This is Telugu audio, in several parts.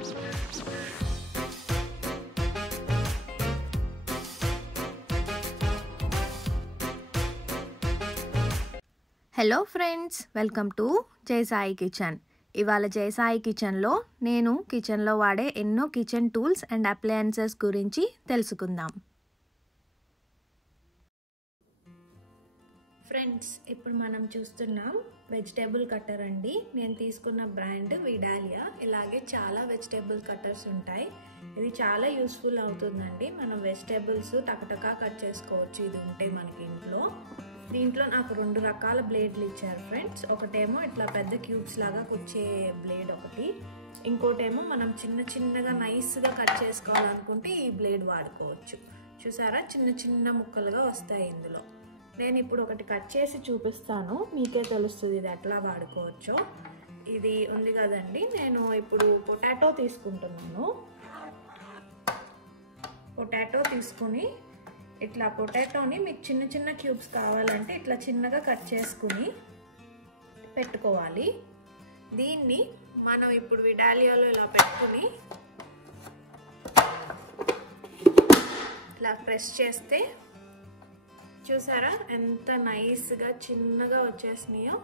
హలో ఫ్రెండ్స్, వెల్కమ్ టు జై సాయి కిచెన్. ఇవాళ జై సాయి కిచెన్లో నేను కిచెన్లో వాడే ఎన్నో కిచెన్ టూల్స్ అండ్ అప్లయన్సెస్ గురించి తెలుసుకుందాం. ఫ్రెండ్స్, ఇప్పుడు మనం చూస్తున్నాం వెజిటేబుల్ కట్టర్ అండి. నేను తీసుకున్న బ్రాండ్ విడాలియా. ఇలాగే చాలా వెజిటేబుల్ కట్టర్స్ ఉంటాయి. ఇది చాలా యూస్ఫుల్ అవుతుందండి. మనం వెజిటేబుల్స్ టకటకా కట్ చేసుకోవచ్చు ఇది ఉంటే మనకి ఇంట్లో. దీంట్లో నాకు 2 రకాల బ్లేడ్లు ఇచ్చారు ఫ్రెండ్స్. ఒకటేమో ఇట్లా పెద్ద క్యూబ్స్ లాగా కుచ్చే బ్లేడ్ ఒకటి, ఇంకోటేమో మనం చిన్నగా నైస్గా కట్ చేసుకోవాలనుకుంటే ఈ బ్లేడ్ వాడుకోవచ్చు. చూసారా, చిన్న ముక్కలుగా వస్తాయి ఇందులో. నేను ఇప్పుడు ఒకటి కట్ చేసి చూపిస్తాను, మీకే తెలుస్తుంది ఇది ఎట్లా వాడుకోవచ్చో. ఇది ఉంది కదండి, నేను ఇప్పుడు పొటాటో తీసుకుంటున్నాను. పొటాటో తీసుకుని ఇట్లా పొటాటోని మీకు చిన్న క్యూబ్స్ కావాలంటే ఇట్లా చిన్నగా కట్ చేసుకుని పెట్టుకోవాలి. దీన్ని మనం ఇప్పుడు విడాలియాలో ఇలా పెట్టుకుని ఇలా ప్రెస్ చేస్తే చూసారా ఎంత నైస్గా చిన్నగా వచ్చేసినాయో.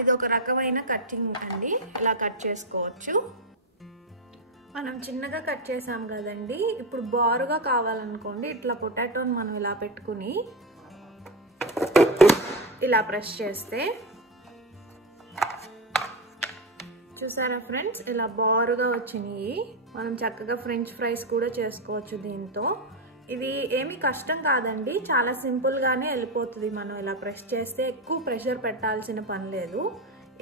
ఇది ఒక రకమైన కట్టింగ్ అండి, ఇలా కట్ చేసుకోవచ్చు. మనం చిన్నగా కట్ చేసాం కదండి, ఇప్పుడు బారుగా కావాలనుకోండి ఇట్లా పొటాటోని మనం ఇలా పెట్టుకుని ఇలా ప్రెస్ చేస్తే చూసారా ఫ్రెండ్స్, ఇలా బారుగా వచ్చినాయి. మనం చక్కగా ఫ్రెంచ్ ఫ్రైస్ కూడా చేసుకోవచ్చు దీంతో. ఇది ఏమీ కష్టం కాదండి, చాలా సింపుల్గానే వెళ్ళిపోతుంది. మనం ఇలా ప్రెస్ చేస్తే ఎక్కువ ప్రెషర్ పెట్టాల్సిన పని లేదు.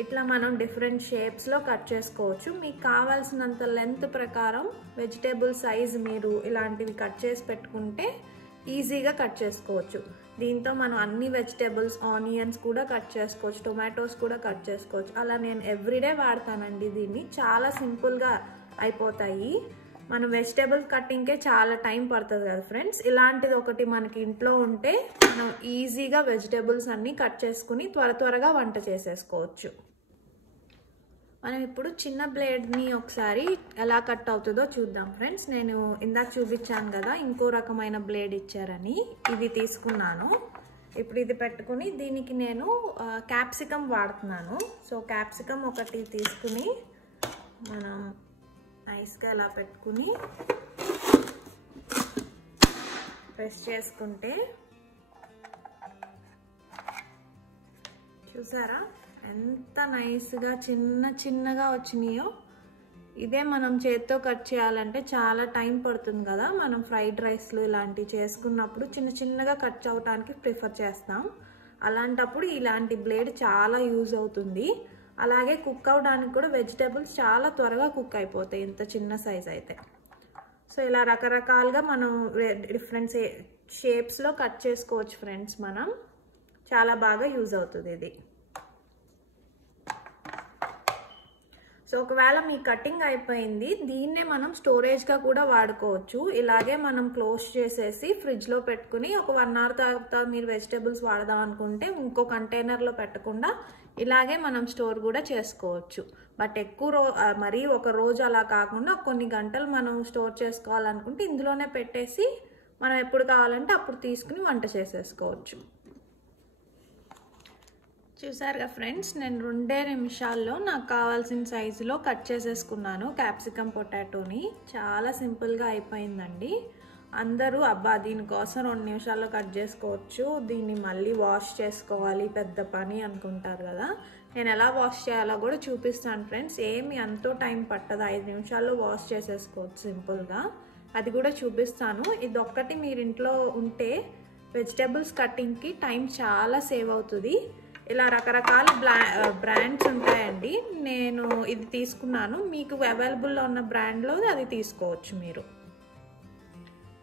ఇట్లా మనం డిఫరెంట్ షేప్స్లో కట్ చేసుకోవచ్చు. మీకు కావాల్సినంత లెంత్ ప్రకారం వెజిటేబుల్ సైజ్ మీరు ఇలాంటివి కట్ చేసి పెట్టుకుంటే ఈజీగా కట్ చేసుకోవచ్చు. దీంతో మనం అన్ని వెజిటేబుల్స్, ఆనియన్స్ కూడా కట్ చేసుకోవచ్చు, టొమాటోస్ కూడా కట్ చేసుకోవచ్చు. అలా నేను ఎవ్రీడే వాడతానండి దీన్ని. చాలా సింపుల్గా అయిపోతాయి. మనం వెజిటేబుల్ కట్టింగ్కే చాలా టైం పడుతుంది కదా ఫ్రెండ్స్. ఇలాంటిది ఒకటి మనకి ఇంట్లో ఉంటే మనం ఈజీగా వెజిటేబుల్స్ అన్నీ కట్ చేసుకుని త్వరగా వంట చేసేసుకోవచ్చు. మనం ఇప్పుడు చిన్న బ్లేడ్ని ఒకసారి ఎలా కట్ అవుతుందో చూద్దాం ఫ్రెండ్స్. నేను ఇందాక చూపించాను కదా ఇంకో రకమైన బ్లేడ్ ఇచ్చారని, ఇది తీసుకున్నాను. ఇప్పుడు ఇది పెట్టుకుని దీనికి నేను క్యాప్సికమ్ వాడుతున్నాను. సో క్యాప్సికమ్ ఒకటి తీసుకుని మనం నైస్గా ఇలా పెట్టుకుని ప్రెస్ చేసుకుంటే చూసారా ఎంత నైస్గా చిన్నగా వచ్చినాయో. ఇదే మనం చేత్తో కట్ చేయాలంటే చాలా టైం పడుతుంది కదా. మనం ఫ్రైడ్ రైస్లు ఇలాంటివి చేసుకున్నప్పుడు చిన్నగా కట్ అవడానికి ప్రిఫర్ చేస్తాం. అలాంటప్పుడు ఇలాంటి బ్లేడ్ చాలా యూజ్ అవుతుంది. అలాగే కుక్ అవడానికి కూడా వెజిటేబుల్స్ చాలా త్వరగా కుక్ అయిపోతాయి ఇంత చిన్న సైజ్ అయితే. సో ఇలా రకరకాలుగా మనం డిఫరెంట్ షేప్స్లో కట్ చేసుకోవచ్చు ఫ్రెండ్స్. మనం చాలా బాగా యూజ్ అవుతుంది ఇది. సో ఒకవేళ మీ కటింగ్ అయిపోయింది, దీన్నే మనం స్టోరేజ్గా కూడా వాడుకోవచ్చు. ఇలాగే మనం క్లోజ్ చేసేసి ఫ్రిడ్జ్లో పెట్టుకుని ఒక 1 అవర్ తర్వాత మీరు వెజిటేబుల్స్ వాడదాం అనుకుంటే ఇంకో కంటైనర్లో పెట్టకుండా ఇలాగే మనం స్టోర్ కూడా చేసుకోవచ్చు. బట్ మరీ ఒక రోజు అలా కాకుండా కొన్ని గంటలు మనం స్టోర్ చేసుకోవాలనుకుంటే ఇందులోనే పెట్టేసి మనం ఎప్పుడు కావాలంటే అప్పుడు తీసుకుని వంట చేసేసుకోవచ్చు. చూసారుగా ఫ్రెండ్స్, నేను 2 నిమిషాల్లో నాకు కావాల్సిన సైజులో కట్ చేసేసుకున్నాను క్యాప్సికమ్ పొటాటోని. చాలా సింపుల్గా అయిపోయిందండి. అందరూ దీనికోసం 2 నిమిషాల్లో కట్ చేసుకోవచ్చు, దీన్ని మళ్ళీ వాష్ చేసుకోవాలి పెద్ద పని అనుకుంటారు కదా. నేను ఎలా వాష్ చేయాలో కూడా చూపిస్తాను ఫ్రెండ్స్. ఏమి ఎంతో టైం పట్టదు, 5 నిమిషాల్లో వాష్ చేసేసుకోవచ్చు సింపుల్గా. అది కూడా చూపిస్తాను. ఇది ఒక్కటి మీరు ఇంట్లో ఉంటే వెజిటేబుల్స్ కటింగ్కి టైం చాలా సేవ్ అవుతుంది. ఇలా రకరకాల బ్రాండ్స్ ఉంటాయండి. నేను ఇది తీసుకున్నాను, మీకు అవైలబుల్లో ఉన్న బ్రాండ్లో అది తీసుకోవచ్చు మీరు.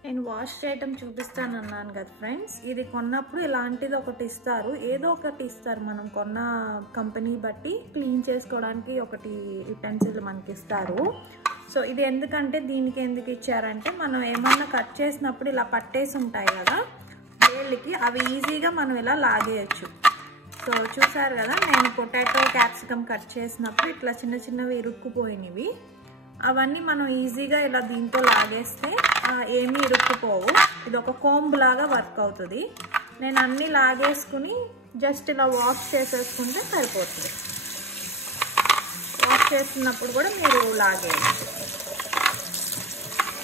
నేను వాష్ చేయటం చూపిస్తాను అన్నాను కదా ఫ్రెండ్స్. ఇది కొన్నప్పుడు ఇలాంటిది ఒకటి ఇస్తారు, ఏదో ఒకటి ఇస్తారు. మనం కొన్న కంపెనీ బట్టి క్లీన్ చేసుకోవడానికి ఒకటి యుటెన్సిల్ మనకి ఇస్తారు. సో ఇది ఎందుకంటే దీనికి ఎందుకు ఇచ్చారంటే మనం ఏమన్నా కట్ చేసినప్పుడు ఇలా పట్టేసి ఉంటాయి కదా వేళ్ళకి, అవి ఈజీగా మనం ఇలా లాగేయచ్చు. సో చూసారు కదా, నేను పొటాటో క్యాప్సికమ్ కట్ చేసినప్పుడు ఇట్లా చిన్న చిన్నవి ఇరుక్కుపోయినవి. అవన్నీ మనం ఈజీగా ఇలా దీంతో లాగేస్తే ఏమీ ఇరుక్కుపోవు. ఇది ఒక కోంబ్ లాగా వర్క్ అవుతుంది. నేను అన్నీ లాగేసుకుని జస్ట్ ఇలా వాష్ చేసేసుకుంటే సరిపోతుంది. వాష్ చేస్తున్నప్పుడు కూడా మీరు లాగేయచ్చు.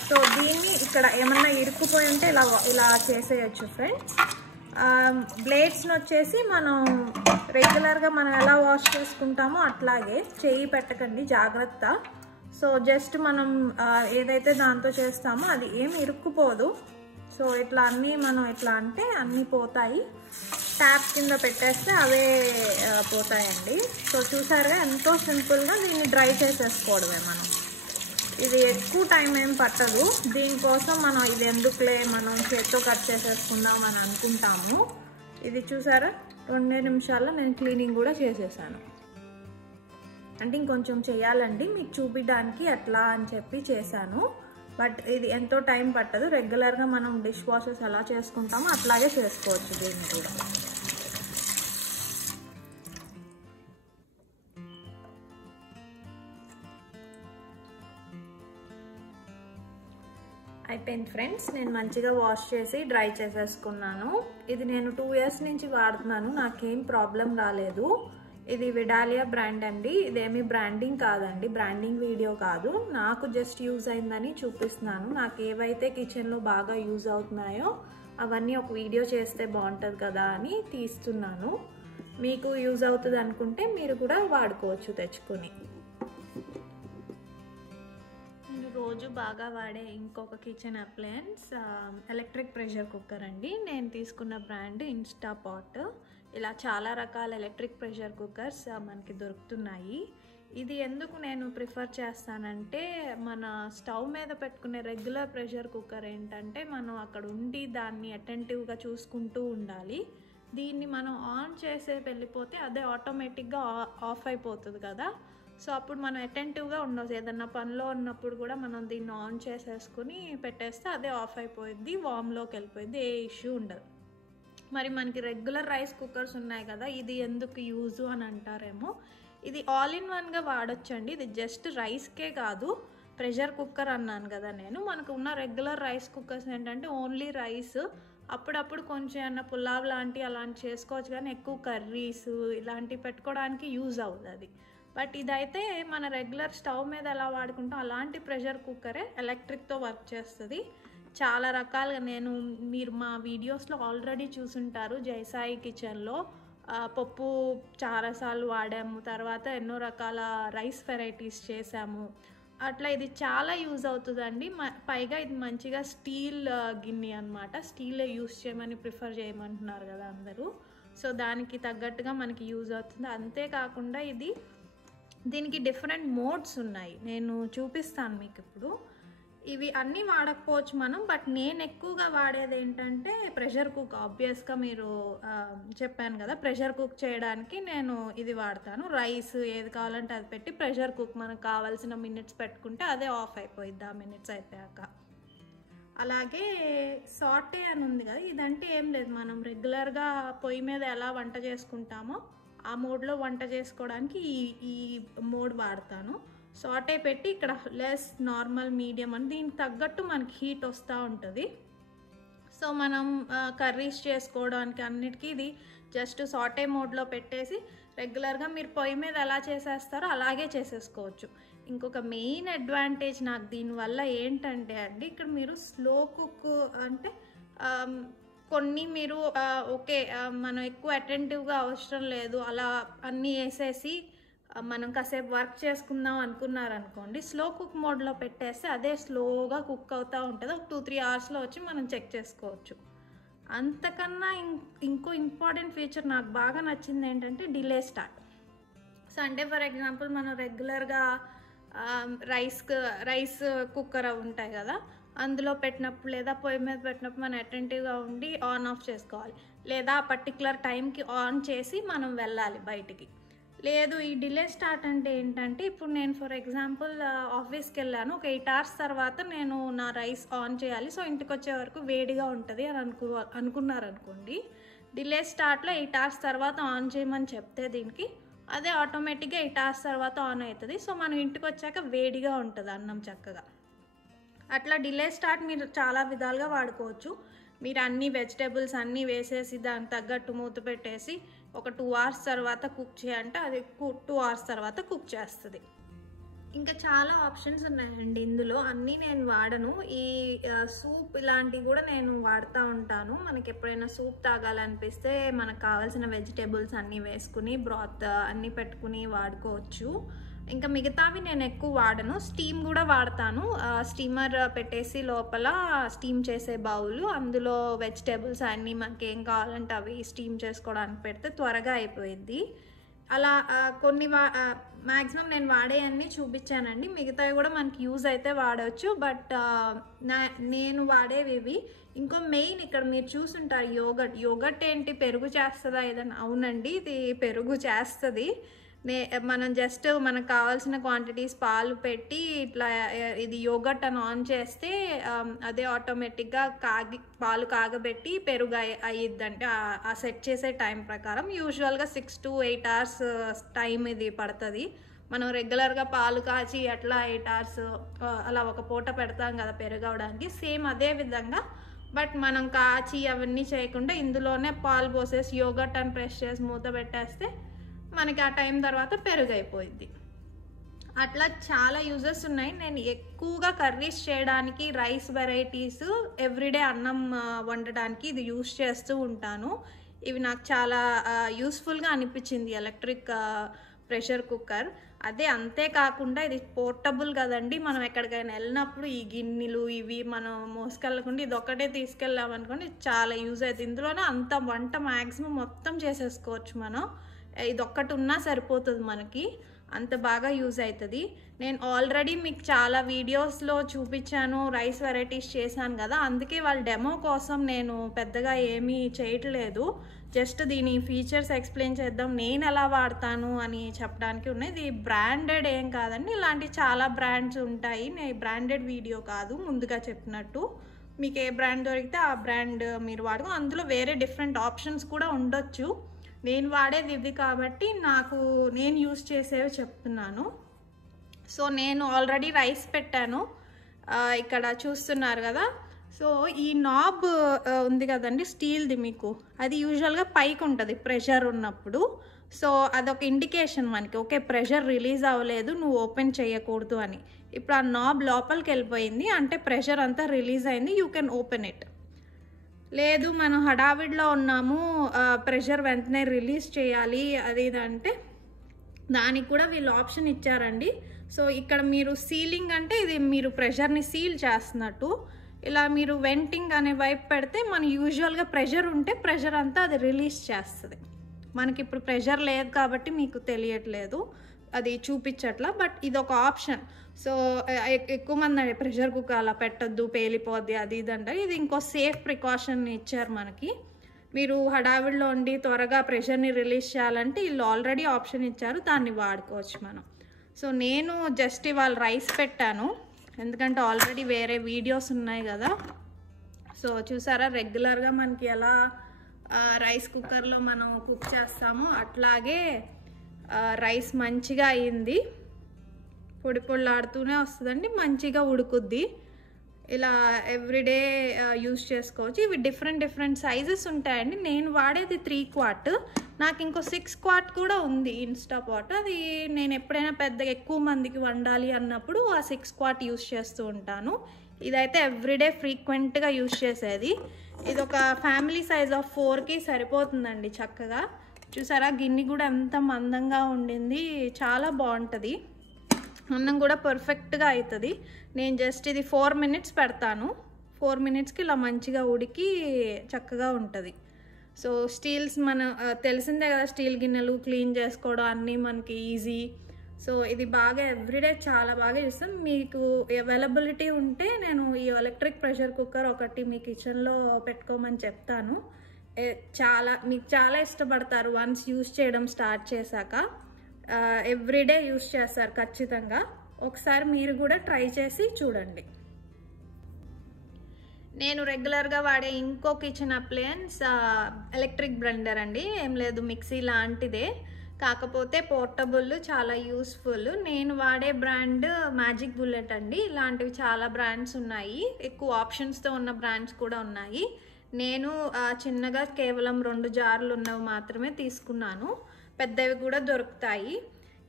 సో దీన్ని ఇక్కడ ఏమన్నా ఇరుక్కుపోయి ఉంటే ఇలా చేసేయచ్చు ఫ్రెండ్స్. బ్లేడ్స్ని వచ్చేసి మనం రెగ్యులర్గా మనం ఎలా వాష్ చేసుకుంటామో అట్లాగే చెయ్యి పెట్టకండి, జాగ్రత్త. సో జస్ట్ మనం ఏదైతే దాంతో చేస్తామో అది ఏమి ఇరుక్కుపోదు. సో ఇట్లా అన్నీ మనం ఎట్లా అంటే అన్నీ పోతాయి. ట్యాప్ కింద పెట్టేస్తే అవే పోతాయండి. సో చూసారుగా, ఎంతో సింపుల్గా దీన్ని డ్రై చేసేసుకోవడమే మనం. ఇది ఎక్కువ టైం ఏం పట్టదు. దీనికోసం మనం ఇది ఎందుకులే మనం చేత్తో కట్ చేసేసుకుందాం అని అనుకుంటాము. ఇది చూసారా, 2 నిమిషాల్లో నేను క్లీనింగ్ కూడా చేసేసాను. అంటే ఇంకొంచెం చేయాలండి మీకు చూపించడానికి అట్లా అని చెప్పి చేశాను. బట్ ఇది ఎంతో టైం పట్టదు. రెగ్యులర్గా మనం డిష్ వాషెస్ ఎలా చేసుకుంటామో అట్లాగే చేసుకోవచ్చు దీన్ని కూడా. అయిపోయింది ఫ్రెండ్స్. నేను మంచిగా వాష్ చేసి డ్రై చేసేసుకున్నాను. ఇది నేను 2 ఇయర్స్ నుంచి వాడుతున్నాను, నాకేం ప్రాబ్లం రాలేదు. ఇది విడాలియా బ్రాండ్ అండి. ఇదేమి బ్రాండింగ్ కాదండి, బ్రాండింగ్ వీడియో కాదు. నాకు జస్ట్ యూజ్ అయిందని చూపిస్తున్నాను. నాకు ఏవైతే కిచెన్లో బాగా యూజ్ అవుతున్నాయో అవన్నీ ఒక వీడియో చేస్తే బాగుంటుంది కదా అని తీస్తున్నాను. మీకు యూజ్ అవుతుంది అనుకుంటే మీరు కూడా వాడుకోవచ్చు తెచ్చుకొని. నేను రోజు బాగా వాడే ఇంకొక kitchen appliance electric pressure cooker అండి. నేను తీసుకున్న బ్రాండ్ ఇన్స్టాపాట్. ఇలా చాలా రకాల ఎలక్ట్రిక్ ప్రెషర్ కుక్కర్స్ మనకి దొరుకుతున్నాయి. ఇది ఎందుకు నేను ప్రిఫర్ చేస్తానంటే, మన స్టవ్ మీద పెట్టుకునే రెగ్యులర్ ప్రెషర్ కుక్కర్ ఏంటంటే మనం అక్కడ ఉండి దాన్ని అటెంటివ్గా చూసుకుంటూ ఉండాలి. దీన్ని మనం ఆన్ చేసే వెళ్ళిపోతే అదే ఆటోమేటిక్గా ఆఫ్ అయిపోతుంది కదా. సో అప్పుడు మనం అటెంటివ్గా ఉండవచ్చు. ఏదన్నా పనిలో ఉన్నప్పుడు కూడా మనం దీన్ని ఆన్ చేసేసుకుని పెట్టేస్తే అదే ఆఫ్ అయిపోయింది, వామ్లోకి వెళ్ళిపోయింది, ఏ ఇష్యూ ఉండదు. మరి మనకి రెగ్యులర్ రైస్ కుక్కర్స్ ఉన్నాయి కదా, ఇది ఎందుకు యూజు అని అంటారేమో. ఇది ఆల్ ఇన్ వన్గా వాడొచ్చండి. ఇది జస్ట్ రైస్కే కాదు, ప్రెషర్ కుక్కర్ అన్నాను కదా నేను. మనకు ఉన్న రెగ్యులర్ రైస్ కుక్కర్స్ ఏంటంటే ఓన్లీ రైస్, అప్పుడప్పుడు కొంచెం ఏమన్నా పులావ్ లాంటి అలాంటి చేసుకోవచ్చు, కానీ ఎక్కువ కర్రీస్ ఇలాంటివి పెట్టుకోవడానికి యూజ్ అవుతుంది అది. బట్ ఇదైతే మన రెగ్యులర్ స్టవ్ మీద ఎలా వాడుకుంటాం అలాంటి ప్రెషర్ కుక్కరే ఎలక్ట్రిక్తో వర్క్ చేస్తుంది. చాలా రకాలుగా మీరు మా వీడియోస్లో ఆల్రెడీ చూసుంటారు. జైసాయి కిచెన్లో పప్పు చాలాసార్లు వాడాము, తర్వాత ఎన్నో రకాల రైస్ వెరైటీస్ చేసాము. అట్లా ఇది చాలా యూజ్ అవుతుందండి. పైగా ఇది మంచిగా స్టీల్ గిన్నె అనమాట. స్టీలే యూజ్ చేయమని ప్రిఫర్ చేయమంటున్నారు కదా అందరూ. సో దానికి తగ్గట్టుగా మనకి యూజ్ అవుతుంది. అంతేకాకుండా దీనికి డిఫరెంట్ మోడ్స్ ఉన్నాయి, నేను చూపిస్తాను మీకు ఇప్పుడు. ఇవి అన్నీ వాడకపోవచ్చు మనం, బట్ నేను ఎక్కువగా వాడేది ఏంటంటే ప్రెషర్ కుక్. ఆబ్వియస్గా మీరు చెప్పాను కదా, ప్రెషర్ కుక్ చేయడానికి నేను ఇది వాడతాను. రైస్ ఏది కావాలంటే అది పెట్టి ప్రెషర్ కుక్ మనకు కావాల్సిన మినిట్స్ పెట్టుకుంటే అదే ఆఫ్ అయిపోయిద్ది ఆ మినిట్స్ అయిపోయాక. అలాగే సాటే అని ఉంది కదా, ఇదంటే ఏం లేదు, మనం రెగ్యులర్గా పొయ్యి మీద ఎలా వంట చేసుకుంటామో ఆ మోడ్లో వంట చేసుకోవడానికి ఈ మోడ్ వాడతాను. సాటే పెట్టి ఇక్కడ లెస్, నార్మల్, మీడియం అని దీనికి తగ్గట్టు మనకి హీట్ వస్తూ ఉంటుంది. సో మనం కర్రీస్ చేసుకోవడానికి అన్నిటికీ ఇది జస్ట్ సాటే మోడ్లో పెట్టేసి రెగ్యులర్గా మీరు పొయ్యి మీద ఎలా చేసేస్తారో అలాగే చేసేసుకోవచ్చు. ఇంకొక మెయిన్ అడ్వాంటేజ్ నాకు దీనివల్ల ఏంటంటే అండి, ఇక్కడ మీరు స్లో కుక్ అంటే కొన్ని మీరు ఓకే మనం ఎక్కువ అటెంటివ్గా అవసరం లేదు, అలా అన్నీ వేసేసి మనం కాసేపు వర్క్ చేసుకుందాం అనుకున్నారనుకోండి, స్లో కుక్ మోడ్లో పెట్టేస్తే అదే స్లోగా కుక్ అవుతూ ఉంటుంది. ఒక 2-3 అవర్స్లో వచ్చి మనం చెక్ చేసుకోవచ్చు. అంతకన్నా ఇంకో ఇంపార్టెంట్ ఫీచర్ నాకు బాగా నచ్చింది ఏంటంటే డిలే స్టార్ట్. సో అంటే ఫర్ ఎగ్జాంపుల్ మనం రెగ్యులర్గా రైస్ కుక్కర్ ఉంటాయి కదా, అందులో పెట్టినప్పుడు లేదా పొయ్యి మీద పెట్టినప్పుడు మనం అటెంటివ్గా ఉండి ఆన్ ఆఫ్ చేసుకోవాలి, లేదా ఆ పర్టికులర్ టైంకి ఆన్ చేసి మనం వెళ్ళాలి బయటికి. లేదు ఈ డిలే స్టార్ట్ అంటే ఏంటంటే, ఇప్పుడు నేను ఫర్ ఎగ్జాంపుల్ ఆఫీస్కి వెళ్ళాను, ఒక 8 hours తర్వాత నేను నా రైస్ ఆన్ చేయాలి, సో ఇంటికి వచ్చే వరకు వేడిగా ఉంటుంది అని అనుకున్నారనుకోండి, డిలే స్టార్ట్లో 8 hours తర్వాత ఆన్ చేయమని చెప్తే దీనికి అదే ఆటోమేటిక్గా 8 hours తర్వాత ఆన్ అవుతుంది. సో మనం ఇంటికి వచ్చాక వేడిగా ఉంటుంది అన్నం చక్కగా. అట్లా డిలే స్టార్ట్ మీరు చాలా విధాలుగా వాడుకోవచ్చు. మీరు అన్ని వెజిటేబుల్స్ అన్నీ వేసేసి దానికి తగ్గట్టు మూత పెట్టేసి ఒక 2 hours తర్వాత కుక్ చేయంటే అది 2 hours తర్వాత కుక్ చేస్తుంది. ఇంకా చాలా ఆప్షన్స్ ఉన్నాయండి ఇందులో, అన్నీ నేను వాడను. ఈ సూప్ ఇలాంటివి కూడా నేను వాడుతూ ఉంటాను. మనకి ఎప్పుడైనా సూప్ తాగాలనిపిస్తే మనకు కావాల్సిన వెజిటేబుల్స్ అన్నీ వేసుకుని బ్రాత్ అన్నీ పెట్టుకుని వాడుకోవచ్చు. ఇంకా మిగతావి నేను ఎక్కువ వాడను. స్టీమ్ కూడా వాడతాను. స్టీమర్ పెట్టేసి లోపల స్టీమ్ చేసే బౌల్, అందులో వెజిటేబుల్స్ అన్నీ మనకి ఏం కావాలంటే అవి స్టీమ్ చేసుకోవడానికి పెడితే త్వరగా అయిపోయింది. అలా కొన్ని మ్యాక్సిమం నేను వాడేవన్నీ చూపించానండి. మిగతావి కూడా మనకి యూజ్ అయితే వాడవచ్చు. బట్ నేను వాడేవి ఇవి. ఇంకో మెయిన్ ఇక్కడ మీరు చూసుంటారు యోగట్ ఏంటి పెరుగు చేస్తుందా ఏదన్నా? అవునండి, ఇది పెరుగు చేస్తుంది. మనం జస్ట్ మనకు కావాల్సిన క్వాంటిటీస్ పాలు పెట్టి ఇట్లా ఇది యోగట్ అని ఆన్ చేస్తే అదే ఆటోమేటిక్గా పాలు కాగబెట్టి పెరుగు అయ్యిద్దంటే ఆ సెట్ చేసే టైం ప్రకారం యూజువల్గా 6 to 8 hours టైం ఇది పడుతుంది. మనం రెగ్యులర్గా పాలు కాచి అట్లా 8 hours అలా ఒక పూట పెడతాం కదా పెరుగు అవడానికి, సేమ్ అదే విధంగా. బట్ మనం కాచి అవన్నీ చేయకుండా ఇందులోనే పాలు పోసేసి యోగట్ అని ప్రెస్ చేసి మూత పెట్టేస్తే మనకి ఆ టైం తర్వాత పెరుగు అయిపోయింది. అట్లా చాలా యూజెస్ ఉన్నాయి. నేను ఎక్కువగా కర్రీస్ చేయడానికి, రైస్ వెరైటీస్, ఎవ్రీడే అన్నం వండడానికి ఇది యూజ్ చేస్తూ ఉంటాను. ఇవి నాకు చాలా యూస్ఫుల్గా అనిపించింది ఎలక్ట్రిక్ ప్రెషర్ కుక్కర్. అదే అంతేకాకుండా ఇది పోర్టబుల్ కదండి. మనం ఎక్కడికైనా వెళ్ళినప్పుడు ఈ గిన్నెలు ఇవి మనం మోసుకెళ్ళకుండా ఇది ఒక్కటే తీసుకెళ్ళామనుకోండి చాలా యూజ్ అవుతుంది. ఇందులోనే అంత వంట మ్యాక్సిమం మొత్తం చేసేసుకోవచ్చు మనం. ఇది ఒక్కటి ఉన్నా సరిపోతుంది మనకి, అంత బాగా యూజ్ అవుతుంది. నేను ఆల్రెడీ మీకు చాలా వీడియోస్లో చూపించాను, రైస్ వెరైటీస్ చేశాను కదా, అందుకే వాళ్ళ డెమో కోసం నేను పెద్దగా ఏమీ చేయట్లేదు. జస్ట్ దీని ఫీచర్స్ ఎక్స్ప్లెయిన్ చేద్దాం, నేను ఎలా వాడతాను అని చెప్పడానికి ఉన్నాయి. ఇది బ్రాండెడ్ ఏం కాదండి, ఇలాంటి చాలా బ్రాండ్స్ ఉంటాయి. నేను బ్రాండెడ్ వీడియో కాదు, ముందుగా చెప్పినట్టు మీకు ఏ బ్రాండ్ దొరికితే ఆ బ్రాండ్ మీరు వాడుకో. అందులో వేరే డిఫరెంట్ ఆప్షన్స్ కూడా ఉండొచ్చు. నేను వాడేది ఇది కాబట్టి నేను యూజ్ చేసేవి చెప్తున్నాను. సో నేను ఆల్రెడీ రైస్ పెట్టాను, ఇక్కడ చూస్తున్నారు కదా. సో ఈ నాబ్ ఉంది కదండి స్టీల్ది, మీకు అది యూజువల్గా పైకి ఉంటుంది ప్రెషర్ ఉన్నప్పుడు. సో అదొక ఇండికేషన్ మనకి, ఓకే ప్రెషర్ రిలీజ్ అవ్వలేదు, నువ్వు ఓపెన్ చేయకూడదు అని. ఇప్పుడు ఆ నాబ్ లోపలికి వెళ్ళిపోయింది అంటే ప్రెషర్ అంతా రిలీజ్ అయింది, యూ కెన్ ఓపెన్ ఇట్. లేదు మనం హడావిడిలో ఉన్నాము, ప్రెషర్ వెంటనే రిలీజ్ చేయాలి అది ఇదంటే దానికి కూడా వీళ్ళు ఆప్షన్ ఇచ్చారండి. సో ఇక్కడ మీరు సీలింగ్ అంటే ఇది మీరు ప్రెషర్ని సీల్ చేస్తున్నట్టు, ఇలా మీరు వెంటింగ్ అనే వైపు పెడితే మన యూజువల్గా ప్రెషర్ ఉంటే ప్రెషర్ అంతా అది రిలీజ్ చేస్తుంది. మనకి ఇప్పుడు ప్రెషర్ లేదు కాబట్టి మీకు తెలియట్లేదు, అది చూపించట్లా. బట్ ఇది ఒక ఆప్షన్. సో ఎక్కువ మంది ప్రెషర్ కుక్కర్ అలా పెట్టద్దు పేలిపోద్ది అది ఇది అంటారు. ఇది ఇంకో సేఫ్ ప్రికాషన్ ఇచ్చారు మనకి. మీరు హడావిడిలో ఉండి త్వరగా ప్రెషర్ని రిలీజ్ చేయాలంటే వీళ్ళు ఆల్రెడీ ఆప్షన్ ఇచ్చారు, దాన్ని వాడుకోవచ్చు మనం. సో నేను జస్ట్ ఇవాళ రైస్ పెట్టాను ఎందుకంటే ఆల్రెడీ వేరే వీడియోస్ ఉన్నాయి కదా. సో చూసారా రెగ్యులర్గా మనకి ఎలా రైస్ కుక్కర్లో మనం కుక్ చేస్తామో అట్లాగే రైస్ మంచిగా అయింది, పొడి పొడిలాడుతూనే వస్తుందండి, మంచిగా ఉడుకుద్ది. ఇలా ఎవ్రీడే యూస్ చేసుకోవచ్చు. ఇవి డిఫరెంట్ సైజెస్ ఉంటాయండి. నేను వాడేది 3 quart, నాకు ఇంకో 6 quart కూడా ఉంది ఇన్స్టాపాట్. అది నేను ఎప్పుడైనా పెద్దగా ఎక్కువ మందికి వండాలి అన్నప్పుడు ఆ 6 quart యూస్ చేస్తూ ఉంటాను. ఇదైతే ఎవ్రీడే ఫ్రీక్వెంట్గా యూస్ చేసేది. ఇది ఒక ఫ్యామిలీ సైజ్ ఆఫ్ 4కి సరిపోతుందండి చక్కగా. చూసారా గిన్నె కూడా ఎంత మందంగా ఉండింది, చాలా బాగుంటుంది. అన్నం కూడా పర్ఫెక్ట్గా అవుతుంది. నేను జస్ట్ ఇది 4 minutes పెడతాను, 4 minutesకి ఇలా మంచిగా ఉడికి చక్కగా ఉంటుంది. సో స్టీల్స్ మన తెలిసిందే కదా, స్టీల్ గిన్నెలు క్లీన్ చేసుకోవడం అన్నీ మనకి ఈజీ. సో ఇది బాగా ఎవ్రీడే చాలా బాగా చేస్తాం. మీకు అవైలబిలిటీ ఉంటే నేను ఈ ఎలక్ట్రిక్ ప్రెషర్ కుక్కర్ ఒకటి మీ కిచెన్లో పెట్టుకోమని చెప్తాను. మీకు చాలా ఇష్టపడతారు వన్స్ యూస్ చేయడం స్టార్ట్ చేశాక. ఎవ్రీడే యూస్ చేస్తారు ఖచ్చితంగా. ఒకసారి మీరు కూడా ట్రై చేసి చూడండి. నేను రెగ్యులర్గా వాడే ఇంకో కిచెన్ అప్లయన్స్ ఎలక్ట్రిక్ బ్లెండర్ అండి. ఏం లేదు, మిక్సీ లాంటిదే, కాకపోతే పోర్టబుల్, చాలా యూస్ఫుల్. నేను వాడే బ్రాండ్ మ్యాజిక్ బుల్లెట్ అండి. ఇలాంటివి చాలా బ్రాండ్స్ ఉన్నాయి, ఎక్కువ ఆప్షన్స్తో ఉన్న బ్రాండ్స్ కూడా ఉన్నాయి. నేను చిన్నగా కేవలం 2 జార్లు ఉన్నవి మాత్రమే తీసుకున్నాను, పెద్దవి కూడా దొరుకుతాయి.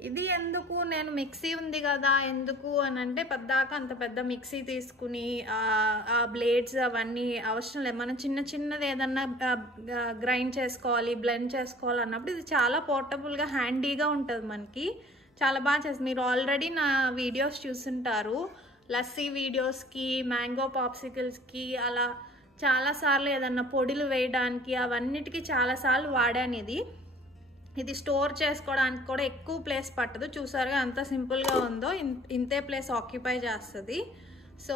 ఇది ఎందుకు, నేను మిక్సీ ఉంది కదా ఎందుకు అని అంటే, పద్దాక అంత పెద్ద మిక్సీ తీసుకుని ఆ బ్లేడ్స్ అవన్నీ అవసరం లేదు. మనం చిన్నది ఏదన్నా గ్రైండ్ చేసుకోవాలి, బ్లెండ్ చేసుకోవాలి అన్నప్పుడు ఇది చాలా పోర్టబుల్గా హ్యాండీగా ఉంటుంది మనకి. చాలా బాగా చేస్తుంది. మీరు ఆల్రెడీ నా వీడియోస్ చూసుంటారు, లస్సీ వీడియోస్కి, మ్యాంగో పాప్సికల్స్కి, అలా చాలాసార్లు ఏదన్నా పొడిలు వేయడానికి అవన్నిటికీ చాలాసార్లు వాడాను ఇది స్టోర్ చేసుకోవడానికి కూడా ఎక్కువ ప్లేస్ పట్టదు. చూసారుగా ఎంత సింపుల్గా ఉందో, ఇంతే ప్లేస్ ఆక్యుపై చేస్తుంది. సో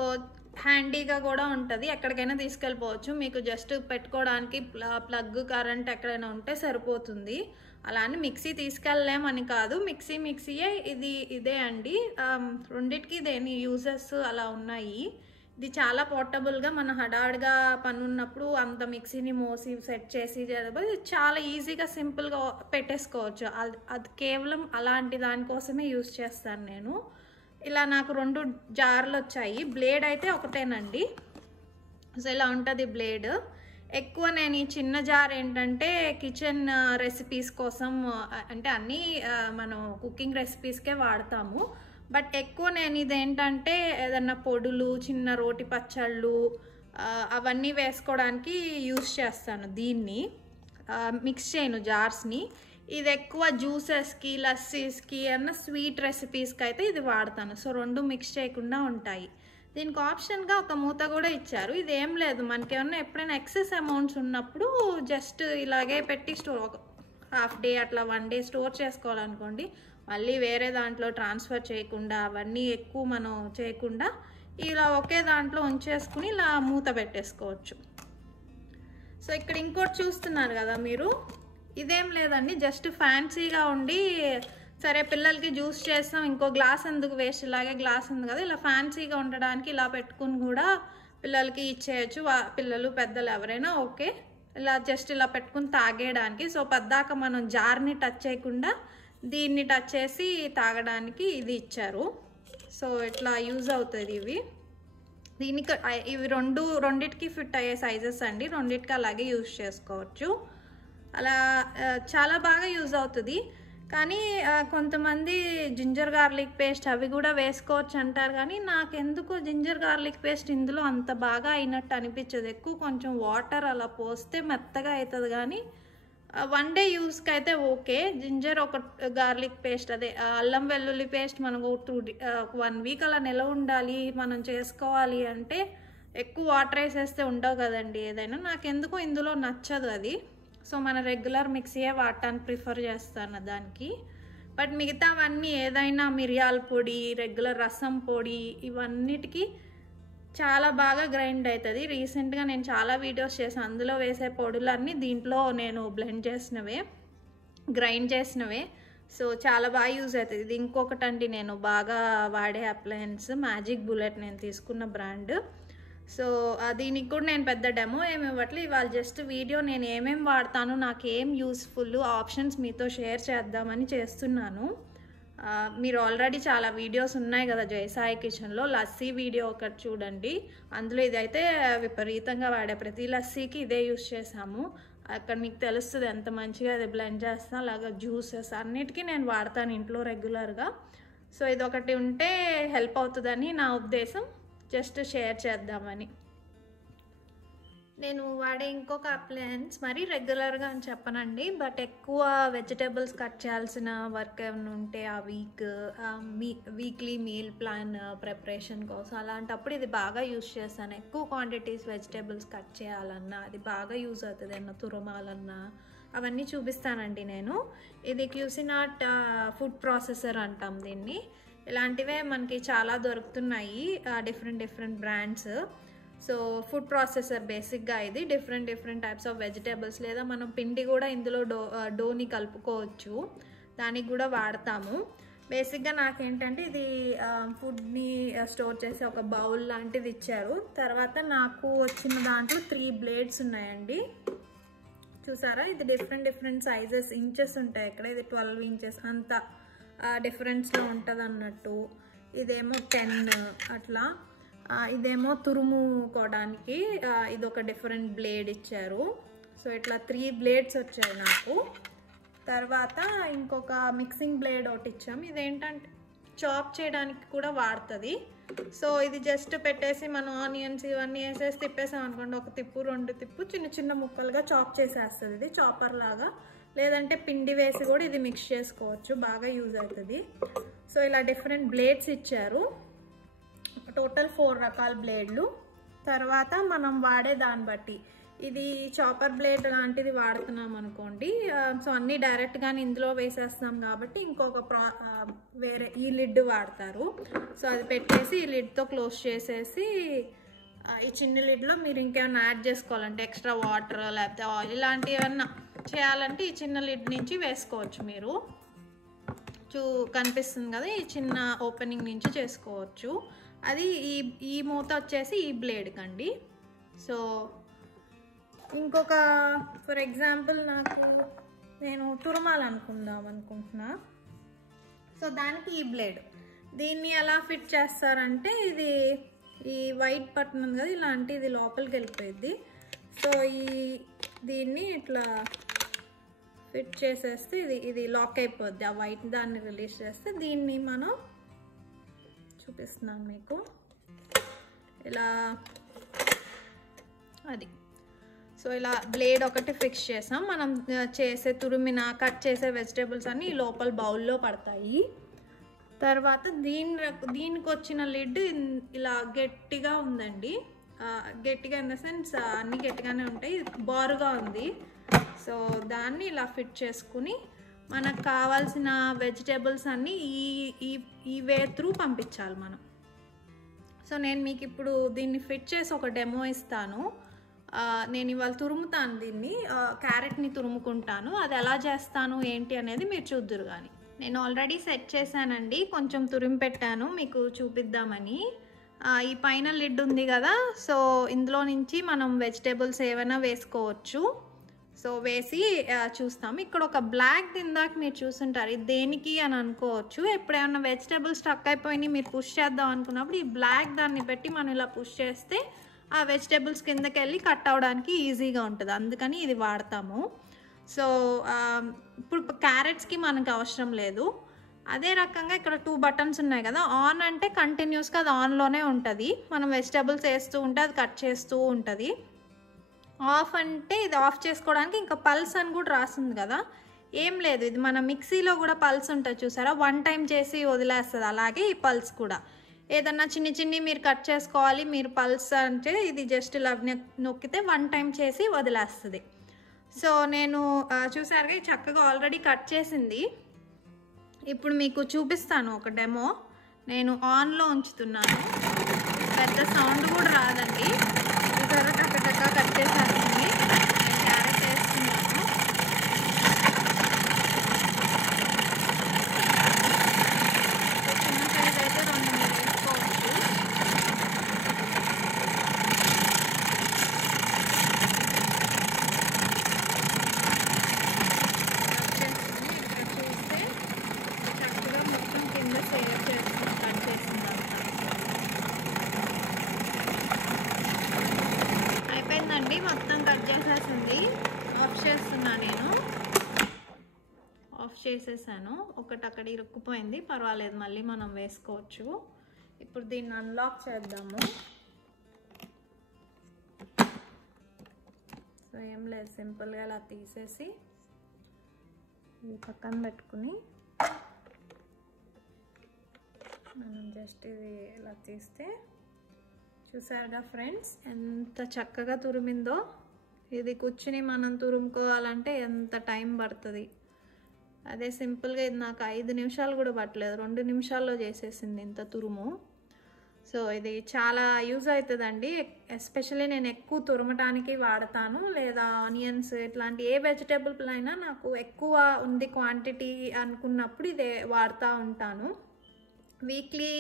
హ్యాండీగా కూడా ఉంటుంది, ఎక్కడికైనా తీసుకెళ్ళిపోవచ్చు. మీకు జస్ట్ పెట్టుకోవడానికి ప్లగ్ కరెంట్ ఎక్కడైనా ఉంటే సరిపోతుంది. అలానే మిక్సీ తీసుకెళ్ళలేమని కాదు, మిక్సీయే ఇదే అండి. రెండిటికి దేని యూజెస్ అలా ఉన్నాయి. ఇది చాలా పోర్టబుల్గా, మన హడాడ్గా పని ఉన్నప్పుడు అంత మిక్సీని మోసి సెట్ చేసి చాలా ఈజీగా సింపుల్గా పెట్టేసుకోవచ్చు. అది కేవలం అలాంటి దానికోసమే యూజ్ చేస్తాను నేను. ఇలా నాకు 2 జార్లు వచ్చాయి. బ్లేడ్ అయితే ఒకటేనండి. సో ఇలా ఉంటుంది బ్లేడ్. ఎక్కువ నేను ఈ చిన్న జార్ ఏంటంటే కిచెన్ రెసిపీస్ కోసం, అంటే అన్నీ మనం కుకింగ్ రెసిపీస్కే వాడతాము. బట్ ఎక్కువ నేను ఇదేంటంటే ఏదన్నా పొడులు, చిన్న రోటి పచ్చళ్ళు అవన్నీ వేసుకోవడానికి యూస్ చేస్తాను. దీన్ని మిక్స్ చేయను జార్స్ని. ఇది ఎక్కువ జ్యూసెస్కి, లస్సీస్కి స్వీట్ రెసిపీస్కి అయితే ఇది వాడతాను. సో 2 మిక్స్ చేయకుండా ఉంటాయి. దీనికి ఆప్షన్గా ఒక మూత కూడా ఇచ్చారు. ఇదేం లేదు, మనకి ఏమన్నా ఎప్పుడైనా ఎక్సెస్ అమౌంట్స్ ఉన్నప్పుడు జస్ట్ ఇలాగే పెట్టి స్టోర్, హాఫ్ డే అట్లా 1 డే స్టోర్ చేసుకోవాలనుకోండి, మళ్ళీ వేరే దాంట్లో ట్రాన్స్ఫర్ చేయకుండా, అవన్నీ ఎక్కువ మనం చేయకుండా ఇలా ఒకే దాంట్లో ఉంచేసుకుని ఇలా మూత పెట్టేసుకోవచ్చు. సో ఇక్కడ ఇంకోటి చూస్తున్నారు కదా మీరు, ఇదేం లేదండి, జస్ట్ ఫ్యాన్సీగా ఉండి, సరే పిల్లలకి జ్యూస్ చేస్తాం, ఇంకో గ్లాస్ ఎందుకు వేస్ట్, ఇలాగే గ్లాస్ ఉంది కదా, ఇలా ఫ్యాన్సీగా ఉండడానికి ఇలా పెట్టుకుని కూడా పిల్లలకి ఇచ్చేయచ్చు. పిల్లలు పెద్దలు ఎవరైనా ఓకే, ఇలా జస్ట్ ఇలా పెట్టుకుని తాగేయడానికి. సో పద్దాక మనం జార్ని టచ్ చేయకుండా దీన్ని టచ్ చేసి తాగడానికి ఇది ఇచ్చారు. సో ఇట్లా యూజ్ అవుతుంది దీనికి. ఇవి రెండిటికి ఫిట్ అయ్యే సైజెస్ అండి, రెండిటికి అలాగే యూజ్ చేసుకోవచ్చు. అలా చాలా బాగా యూజ్ అవుతుంది. కానీ కొంతమంది జింజర్ గార్లిక్ పేస్ట్ అవి కూడా వేసుకోవచ్చు అంటారు, కానీ నాకెందుకో జింజర్ గార్లిక్ పేస్ట్ ఇందులో అంత బాగా అయినట్టు అనిపించదు. ఎక్కువ కొంచెం వాటర్ అలా పోస్తే మెత్తగా అవుతుంది, కానీ 1 డే యూస్కి అయితే ఓకే. జింజర్ ఒక గార్లిక్ పేస్ట్, అదే అల్లం వెల్లుల్లి పేస్ట్ మనకు 1 వీక్ అలా నిలవ ఉండాలి, మనం చేసుకోవాలి అంటే ఎక్కువ వాటర్ వేసేస్తే ఉండవు కదండి ఏదైనా. నాకెందుకో ఇందులో నచ్చదు అది. సో మన రెగ్యులర్ మిక్సీయే వాడటానికి ప్రిఫర్ చేస్తాను దానికి. బట్ మిగతావన్నీ ఏదైనా మిరియాల పొడి, రెగ్యులర్ రసం పొడి, ఇవన్నిటికీ చాలా బాగా గ్రైండ్ అవుతుంది. రీసెంట్గా నేను చాలా వీడియోస్ చేసాను, అందులో వేసే పొడులన్నీ దీంట్లో నేను బ్లెండ్ చేసినవే, గ్రైండ్ చేసినవే. సో చాలా బాగా యూజ్ అవుతుంది. ఇది ఇంకొకటండి నేను బాగా వాడే అప్లయన్స్, మ్యాజిక్ బుల్లెట్, నేను తీసుకున్న బ్రాండ్. సో దీనికి కూడా నేను పెద్ద డెమో ఏమి ఇవ్వట్లేదు, ఇవాళ జస్ట్ వీడియో నేను ఏమేమి వాడతాను, నాకు ఏం యూస్ఫుల్ ఆప్షన్స్ మీతో షేర్ చేద్దామని చేస్తున్నాను. మీరు ఆల్రెడీ చాలా వీడియోస్ ఉన్నాయి కదా జయసాయి కిచెన్లో, లస్సీ వీడియో ఒకటి చూడండి, అందులో ఇదైతే విపరీతంగా వాడే, ప్రతి లస్సీకి ఇదే యూస్ చేసాము. అక్కడ మీకు తెలుస్తుంది ఎంత మంచిగా అది బ్లెండ్ చేస్తాను. అలాగా జ్యూసెస్ అన్నిటికీ నేను వాడతాను ఇంట్లో రెగ్యులర్గా. సో ఇదొకటి ఉంటే హెల్ప్ అవుతుందని నా ఉద్దేశం, జస్ట్ షేర్ చేద్దామని. నేను వాడే ఇంకొక అప్లయన్స్ మరి రెగ్యులర్గా అని చెప్పనండి, బట్ ఎక్కువ వెజిటేబుల్స్ కట్ చేయాల్సిన వర్క్ ఏమైనా ఉంటే ఆ వీక్లీ మీల్ ప్లాన్ ప్రిపరేషన్ కోసం, అలాంటప్పుడు ఇది బాగా యూజ్ చేస్తాను. ఎక్కువ క్వాంటిటీస్ వెజిటేబుల్స్ కట్ చేయాలన్నా అది బాగా యూజ్ అవుతుంది, ఏమన్నా తురమాలన్నా అవన్నీ చూపిస్తానండి నేను. ఇది క్యూసినాట్ ఫుడ్ ప్రాసెసర్ అంటాం దీన్ని. ఇలాంటివే మనకి చాలా దొరుకుతున్నాయి, different brands. So food processor బేసిక్గా ఇది, డిఫరెంట్ టైప్స్ ఆఫ్ వెజిటేబుల్స్, లేదా మనం పిండి కూడా ఇందులో డోని కలుపుకోవచ్చు, దానికి కూడా వాడతాము. బేసిక్గా నాకేంటంటే ఇది ఫుడ్ని స్టోర్ చేసే ఒక బౌల్ లాంటిది ఇచ్చారు. తర్వాత నాకు వచ్చిన దాంట్లో 3 బ్లేడ్స్ ఉన్నాయండి. చూసారా, ఇది డిఫరెంట్ సైజెస్, ఇంచెస్ ఉంటాయి ఇక్కడ. ఇది 12 ఇంచెస్ అంత డిఫరెన్స్లో ఉంటుంది అన్నట్టు. ఇదేమో 10 అట్లా. ఇదేమో తురుముకోవడానికి ఇది ఒక డిఫరెంట్ బ్లేడ్ ఇచ్చారు. సో ఇట్లా 3 బ్లేడ్స్ వచ్చాయి నాకు. తర్వాత ఇంకొక మిక్సింగ్ బ్లేడ్ ఒకటి ఇచ్చాం. ఇదేంటంటే చాప్ చేయడానికి కూడా వాడుతుంది. సో ఇది జస్ట్ పెట్టేసి మనం ఆనియన్స్ ఇవన్నీ వేసేసి తిప్పేసాం అనుకోండి, 1 తిప్పు 2 తిప్పు చిన్న చిన్న ముక్కలుగా చాప్ చేసేస్తుంది ఇది చాపర్ లాగా. లేదంటే పిండి వేసి కూడా ఇది మిక్స్ చేసుకోవచ్చు, బాగా యూజ్ అవుతుంది. సో ఇలా డిఫరెంట్ బ్లేడ్స్ ఇచ్చారు, టోటల్ 4 రకాల బ్లేడ్లు. తర్వాత మనం వాడే దాన్ని బట్టి, ఇది చాపర్ బ్లేడ్ లాంటిది వాడుతున్నాం అనుకోండి, సో అన్నీ డైరెక్ట్గానే ఇందులో వేసేస్తాం కాబట్టి ఇంకొక వేరే ఈ లిడ్ వాడతారు. సో అది పెట్టేసి ఈ లిడ్తో క్లోజ్ చేసేసి ఈ చిన్న లిడ్లో మీరు ఇంకేమైనా యాడ్ చేసుకోవాలంటే ఎక్స్ట్రా వాటర్ లేకపోతే ఆయిల్ ఇలాంటివి ఏమన్నా చేయాలంటే ఈ చిన్న లిడ్ నుంచి వేసుకోవచ్చు. మీరు కనిపిస్తుంది కదా, ఈ చిన్న ఓపెనింగ్ నుంచి చేసుకోవచ్చు. అది ఈ మూత వచ్చేసి ఈ బ్లేడ్ కండి. సో ఇంకొక ఫర్ ఎగ్జాంపుల్ నేను తురమాలనుకుంటున్నా. సో దానికి ఈ బ్లేడ్, దీన్ని ఎలా ఫిట్ చేస్తారంటే ఇది ఈ వైట్ బటన్ ఉంది కదా, ఇలాంటిది లోపలికి వెళ్ళిపోయింది. సో దీన్ని ఇట్లా ఫిట్ చేసేస్తే ఇది లాక్ అయిపోద్ది. ఆ వైట్ దాన్ని రిలీజ్ చేస్తే దీన్ని మనం చూపిస్తున్నాను మీకు. ఇలా అది సో ఇలా బ్లేడ్ ఒకటి ఫిక్స్ చేసాం. మనం చేసే కట్ చేసే వెజిటేబుల్స్ అన్నీ లోపల బౌల్లో పడతాయి. తర్వాత దీనికి వచ్చిన లిడ్ ఇలా గట్టిగా ఉందండి. గట్టిగా ఇన్ ద సెన్స్ అన్నీ గట్టిగానే ఉంటాయి, బారుగా ఉంది. సో దాన్ని ఇలా ఫిట్ చేసుకుని మనకు కావాల్సిన వెజిటేబుల్స్ అన్నీ ఈ వే త్రూ పంపించాలి మనం. సో నేను మీకు ఇప్పుడు దీన్ని ఫిట్ చేసి ఒక డెమో ఇస్తాను. నేను ఇవాళ తురుముతాను, దీన్ని క్యారెట్ని తురుముకుంటాను. అది ఎలా చేస్తాను ఏంటి అనేది మీరు చూద్దురు. కానీ నేను ఆల్రెడీ సెట్ చేశానండి, కొంచెం తురిమి పెట్టాను మీకు చూపిద్దామని. ఈ పైన లిడ్ ఉంది కదా, సో ఇందులో నుంచి మనం వెజిటేబుల్స్ ఏమైనా వేసుకోవచ్చు. సో వేసి చూస్తాం. ఇక్కడ ఒక బ్లాక్ ఇందాక మీరు చూసుంటారు, ఇది దేనికి అని అనుకోవచ్చు. ఎప్పుడేమన్నా వెజిటేబుల్స్ స్టక్ అయిపోయి మీరు పుష్ చేద్దాం అనుకున్నప్పుడు ఈ బ్లాక్ దాన్ని పెట్టి మనం ఇలా పుష్ చేస్తే ఆ వెజిటేబుల్స్ కిందకి వెళ్ళి కట్ అవడానికి ఈజీగా ఉంటుంది, అందుకని ఇది వాడతాము. సో ఇప్పుడు క్యారెట్స్కి మనకు అవసరం లేదు. అదే రకంగా ఇక్కడ 2 బటన్స్ ఉన్నాయి కదా, ఆన్ అంటే కంటిన్యూస్గా అది ఆన్లోనే ఉంటుంది, మనం వెజిటేబుల్స్ వేస్తూ ఉంటే అది కట్ చేస్తూ ఉంటుంది. ఆఫ్ అంటే ఇది ఆఫ్ చేసుకోవడానికి ఇంకా పల్స్ అని కూడా రాస్తుంది కదా, ఏం లేదు. ఇది మన మిక్సీలో కూడా పల్స్ ఉంటుంది చూసారా, 1 టైం చేసి వదిలేస్తుంది. అలాగే ఈ పల్స్ కూడా ఏదన్నా చిన్ని మీరు కట్ చేసుకోవాలి, మీరు పల్స్ అంటే ఇది జస్ట్ ఇలా నొక్కితే 1 టైం చేసి వదిలేస్తుంది. సో నేను చూసారుగా చక్కగా ఆల్రెడీ కట్ చేసింది. ఇప్పుడు మీకు చూపిస్తాను ఒక డెమో. నేను ఆన్లో ఉంచుతున్నాను, పెద్ద సౌండ్ కూడా రాదండి. చూసారా టక్క కట్ చేసేస్తుంది. నేను క్యారెట్ వేస్తున్నాను. చిన్న సైజ్ అయితే 2 మీరు వేసుకోవచ్చు. అయిపోయిందండి, మొత్తం కట్ చేసేసింది. ఆఫ్ చేస్తున్నా, నేను ఆఫ్ చేసేసాను. ఒకటి అక్కడ ఇరుక్కుపోయింది, పర్వాలేదు, మళ్ళీ మనం వేసుకోవచ్చు. ఇప్పుడు దీన్ని అన్లాక్ చేద్దాము. సో ఏం లేదు, సింపుల్గా ఇలా తీసేసి ఇది పక్కన పెట్టుకుని మనం జస్ట్ ఇది ఇలా తీస్తే చూసారుగా ఫ్రెండ్స్ ఎంత చక్కగా తురిమిందో. ఇది కూర్చుని మనం తురుముకోవాలంటే ఎంత టైం పడుతుంది. అదే సింపుల్గా ఇది నాకు 5 నిమిషాలు కూడా పట్టలేదు, 2 నిమిషాల్లో చేసేసింది ఇంత తురుము. సో ఇది చాలా యూజ్ అవుతుందండి. ఎస్పెషల్లీ నేను ఎక్కువ తురమటానికి వాడతాను, లేదా ఆనియన్స్ ఇట్లాంటి ఏ వెజిటేబుల్ అయినా నాకు ఎక్కువ ఉంది క్వాంటిటీ అనుకున్నప్పుడు ఇదే వాడుతూ ఉంటాను. వీక్లీ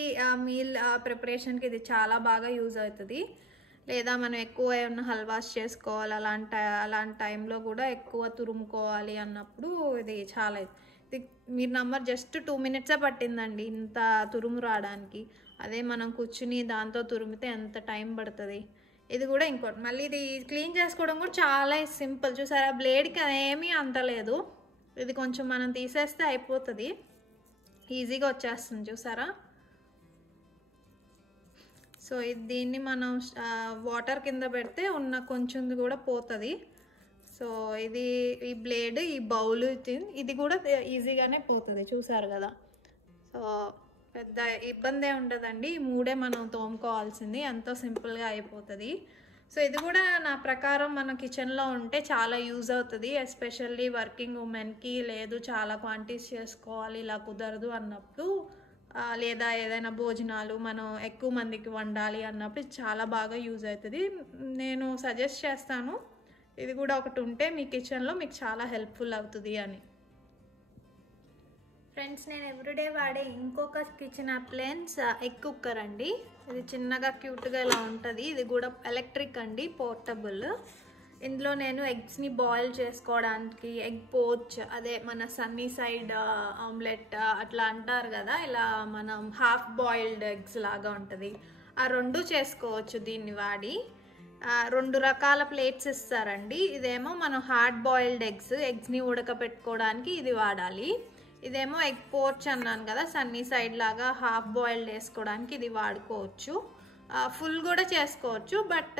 మీల్ ప్రిపరేషన్కి ఇది చాలా బాగా యూజ్ అవుతుంది. లేదా మనం ఎక్కువ ఏమన్నా హల్వాస్ చేసుకోవాలి అలాంటి టైంలో కూడా ఎక్కువ తురుముకోవాలి అన్నప్పుడు ఇది చాలా ఇది మీరు నమ్మరు, జస్ట్ 2 minutes పట్టిందండి ఇంత తురుము రావడానికి. అదే మనం కూర్చుని దాంతో తురిమితే ఎంత టైం పడుతుంది. ఇది కూడా ఇంకోటి, మళ్ళీ ఇది క్లీన్ చేసుకోవడం కూడా చాలా సింపుల్. చూసారా, బ్లేడ్కి అదేమీ అంత లేదు, ఇది కొంచెం మనం తీసేస్తే అయిపోతుంది, ఈజీగా వచ్చేస్తుంది. చూసారా. సో దీన్ని మనం వాటర్ కింద పెడితే ఉన్న కొంచెం కూడా పోతుంది. సో ఇది ఈ బ్లేడ్, ఈ బౌల్ ఇది కూడా ఈజీగానే పోతుంది. చూసారు కదా. సో పెద్ద ఇబ్బంది ఉండదండి. ఈ 3 మనం తోముకోవాల్సింది, ఎంతో సింపుల్గా అయిపోతుంది. సో ఇది కూడా నా ప్రకారం మన కిచెన్లో ఉంటే చాలా యూజ్ అవుతుంది. ఎస్పెషల్లీ వర్కింగ్ ఉమెన్కి, లేదు చాలా క్వాంటిటీస్ చేసుకోవాలి ఇలా కుదరదు అన్నప్పుడు, లేదా ఏదైనా భోజనాలు మనం ఎక్కువ మందికి వండాలి అన్నప్పుడు చాలా బాగా యూజ్ అవుతుంది. నేను సజెస్ట్ చేస్తాను ఇది కూడా ఒకటి ఉంటే మీ కిచెన్లో మీకు చాలా హెల్ప్ఫుల్ అవుతుంది అని. ఫ్రెండ్స్, నేను ఎవ్రీడే వాడే ఇంకొక కిచెన్ అప్లయన్స్ ఎగ్ కుక్కర్ అండి. ఇది చిన్నగా క్యూట్గా ఇలా ఉంటుంది. ఇది కూడా ఎలక్ట్రిక్ అండి, పోర్టబుల్. ఇందులో నేను ఎగ్స్ని బాయిల్ చేసుకోవడానికి, ఎగ్ పోచ్, అదే మన సన్నీ సైడ్ ఆమ్లెట్ అట్లా అంటారు కదా, ఇలా మనం హాఫ్ బాయిల్డ్ ఎగ్స్ లాగా ఉంటుంది, ఆ 2 చేసుకోవచ్చు దీన్ని వాడి. 2 రకాల ప్లేట్స్ ఇస్తారండి. ఇదేమో మనం హార్డ్ బాయిల్డ్ ఎగ్స్ని ఉడకపెట్టుకోవడానికి ఇది వాడాలి. ఇదేమో ఎగ్ పోచ్ అన్నాను కదా, సన్నీ సైడ్ లాగా హాఫ్ బాయిల్డ్ వేసుకోవడానికి ఇది వాడుకోవచ్చు. ఫుల్ కూడా చేసుకోవచ్చు, బట్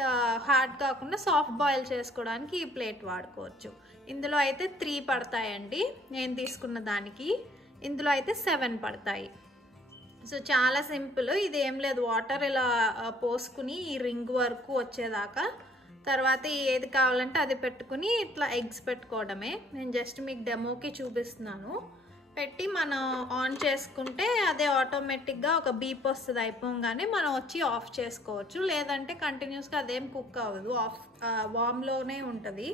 హార్డ్ కాకుండా సాఫ్ట్ బాయిల్ చేసుకోవడానికి ఈ ప్లేట్ వాడుకోవచ్చు. ఇందులో అయితే 3 పడతాయండి నేను తీసుకున్న దానికి, ఇందులో అయితే 7 పడతాయి. సో చాలా సింపుల్. ఇది ఏం లేదు, వాటర్ ఇలా పోసుకుని ఈ రింగ్ వరకు వచ్చేదాకా, తర్వాత ఏది కావాలంటే అది పెట్టుకుని ఇట్లా ఎగ్స్ పెట్టుకోవడమే. నేను జస్ట్ మీకు డెమోకి చూపిస్తున్నాను. పెట్టి మనం ఆన్ చేసుకుంటే అదే ఆటోమేటిక్గా ఒక బీప్ వస్తుంది, అయిపోగానే మనం వచ్చి ఆఫ్ చేసుకోవచ్చు. లేదంటే కంటిన్యూస్గా అదేం కుక్ అవ్వదు, వామ్లోనే ఉంటుంది.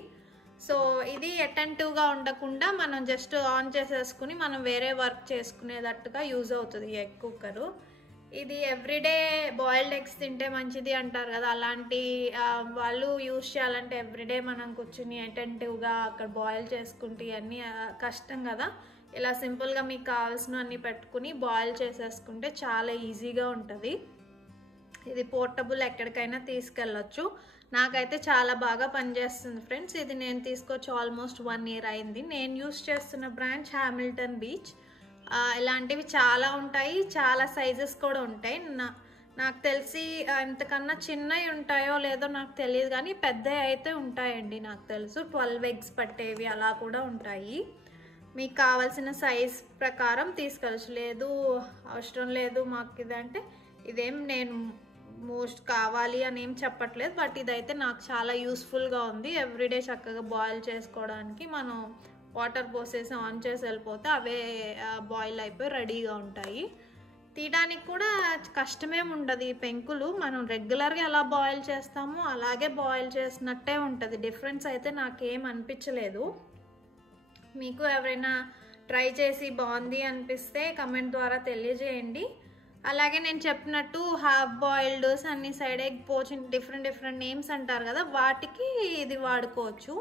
సో ఇది అటెంటివ్గా ఉండకుండా మనం జస్ట్ ఆన్ చేసేసుకుని మనం వేరే వర్క్ చేసుకునేటట్టుగా యూజ్ అవుతుంది ఈ ఎగ్ కుక్కరు. ఇది ఎవ్రీడే బాయిల్డ్ ఎగ్స్ తింటే మంచిది అంటారు కదా, అలాంటి వాళ్ళు యూజ్ చేయాలంటే ఎవ్రీడే మనం కూర్చుని అటెంటివ్గా అక్కడ బాయిల్ చేసుకుంటే ఇవన్నీ కష్టం కదా. ఇలా సింపుల్గా మీకు కావాల్సిన అన్నీ పెట్టుకుని బాయిల్ చేసేసుకుంటే చాలా ఈజీగా ఉంటుంది. ఇది పోర్టబుల్, ఎక్కడికైనా తీసుకెళ్ళొచ్చు. నాకైతే చాలా బాగా పనిచేస్తుంది ఫ్రెండ్స్. ఇది నేను తీసుకొచ్చి ఆల్మోస్ట్ 1 year అయింది. నేను యూస్ చేస్తున్న బ్రాంచ్ హామిల్టన్ బీచ్. ఇలాంటివి చాలా ఉంటాయి, చాలా సైజెస్ కూడా ఉంటాయి. నాకు తెలిసి ఇంతకన్నా చిన్నవి ఉంటాయో లేదో నాకు తెలియదు, కానీ పెద్దవి అయితే ఉంటాయండి నాకు తెలుసు. 12 eggs పట్టేవి అలా కూడా ఉంటాయి. మీకు కావాల్సిన సైజ్ ప్రకారం తీసుకెళ్ళచ్చు. లేదు అవసరం లేదు మాకు ఇదంటే, ఇదేం నేను మోస్ట్ కావాలి అని ఏం చెప్పట్లేదు, బట్ ఇదైతే నాకు చాలా యూస్ఫుల్గా ఉంది. ఎవ్రీడే చక్కగా బాయిల్ చేసుకోవడానికి మనం వాటర్ పోసేసి ఆన్ చేసి వెళ్ళిపోతే అవే బాయిల్ అయిపోయి రెడీగా ఉంటాయి. తీయడానికి కూడా కష్టమేమి ఉండదు. ఈ పెంకులు మనం రెగ్యులర్గా ఎలా బాయిల్ చేస్తామో అలాగే బాయిల్ చేసినట్టే ఉంటుంది. డిఫరెన్స్ అయితే నాకేం అనిపించలేదు. మీకు ఎవరైనా ట్రై చేసి బాగుంది అనిపిస్తే కమెంట్ ద్వారా తెలియజేయండి. అలాగే నేను చెప్పినట్టు half boiled, Sunny side egg pouch, different names అంటారు కదా, వాటికి ఇది వాడుకోవచ్చు.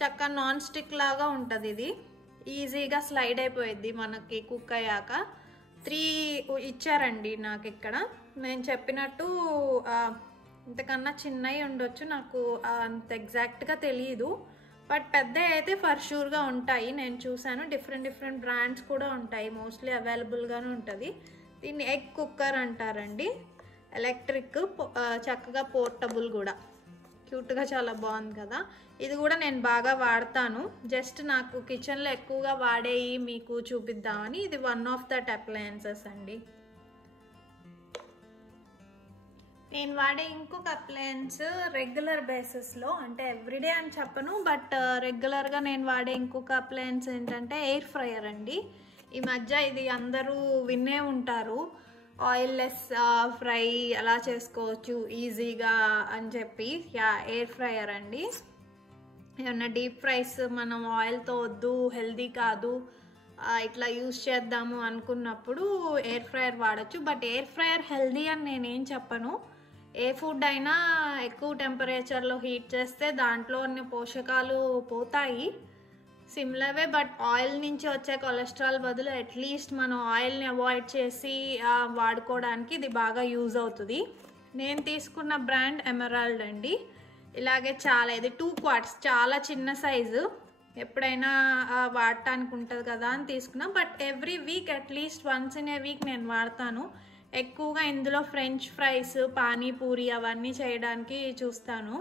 చక్కగా నాన్ స్టిక్ లాగా ఉంటుంది. ఇది ఈజీగా స్లైడ్ అయిపోయిద్ది మనకి కుక్ అయ్యాక. 3 ఇచ్చారండి నాకు ఇక్కడ. నేను చెప్పినట్టు ఇంతకన్నా చిన్నవి ఉండొచ్చు, నాకు అంత ఎగ్జాక్ట్గా తెలియదు, బట్ పెద్ద అయితే ఫర్ షూర్గా ఉంటాయి. నేను చూసాను, డిఫరెంట్ బ్రాండ్స్ కూడా ఉంటాయి, మోస్ట్లీ అవైలబుల్గానే ఉంటుంది. దీన్ని ఎగ్ కుక్కర్ అంటారండి, ఎలక్ట్రిక్, చక్కగా పోర్టబుల్ కూడా. క్యూట్గా చాలా బాగుంది కదా. ఇది కూడా నేను బాగా వాడతాను. జస్ట్ నాకు కిచెన్లో ఎక్కువగా వాడేవి మీకు చూపిద్దామని. ఇది వన్ ఆఫ్ దట్ అప్లయన్సెస్ అండి. నేను వాడే ఇంకొక అప్లయన్స్ రెగ్యులర్ బేసిస్లో, అంటే ఎవ్రీడే అని చెప్పను, బట్ రెగ్యులర్గా నేను వాడే ఇంకొక అప్లయన్స్ ఏంటంటే ఎయిర్ ఫ్రైయర్ అండి. ఈ మధ్య ఇది అందరూ వినే ఉంటారు. ఆయిల్ లెస్ ఫ్రై అలా చేసుకోవచ్చు ఈజీగా అని చెప్పి ఎయిర్ ఫ్రైయర్ అండి. ఏమన్నా డీప్ ఫ్రైస్ మనం ఆయిల్తో వద్దు, హెల్దీ కాదు, ఇట్లా యూస్ చేద్దాము అనుకున్నప్పుడు ఎయిర్ ఫ్రైయర్ వాడచ్చు. బట్ ఎయిర్ ఫ్రైయర్ హెల్దీ అని నేనేం చెప్పను. ఏ ఫుడ్ అయినా ఎక్కువ టెంపరేచర్లో హీట్ చేస్తే దాంట్లో ఉన్న పోషకాలు పోతాయి, సిమిలర్వే. బట్ ఆయిల్ నుంచి వచ్చే కొలెస్ట్రాల్ బదులు అట్లీస్ట్ మనం ఆయిల్ని అవాయిడ్ చేసి వాడుకోవడానికి ఇది బాగా యూజ్ అవుతుంది. నేను తీసుకున్న బ్రాండ్ ఎమరాల్డ్ అండి. ఇలాగే ఇది 2 quarts, చాలా చిన్న సైజు, ఎప్పుడైనా వాడటానికి ఉంటుంది కదా అని తీసుకున్నా. But every week at least once in a week నేను వాడతాను. ఎక్కువగా ఇందులో ఫ్రెంచ్ ఫ్రైస్, పానీపూరి అవన్నీ చేయడానికి చూస్తాను.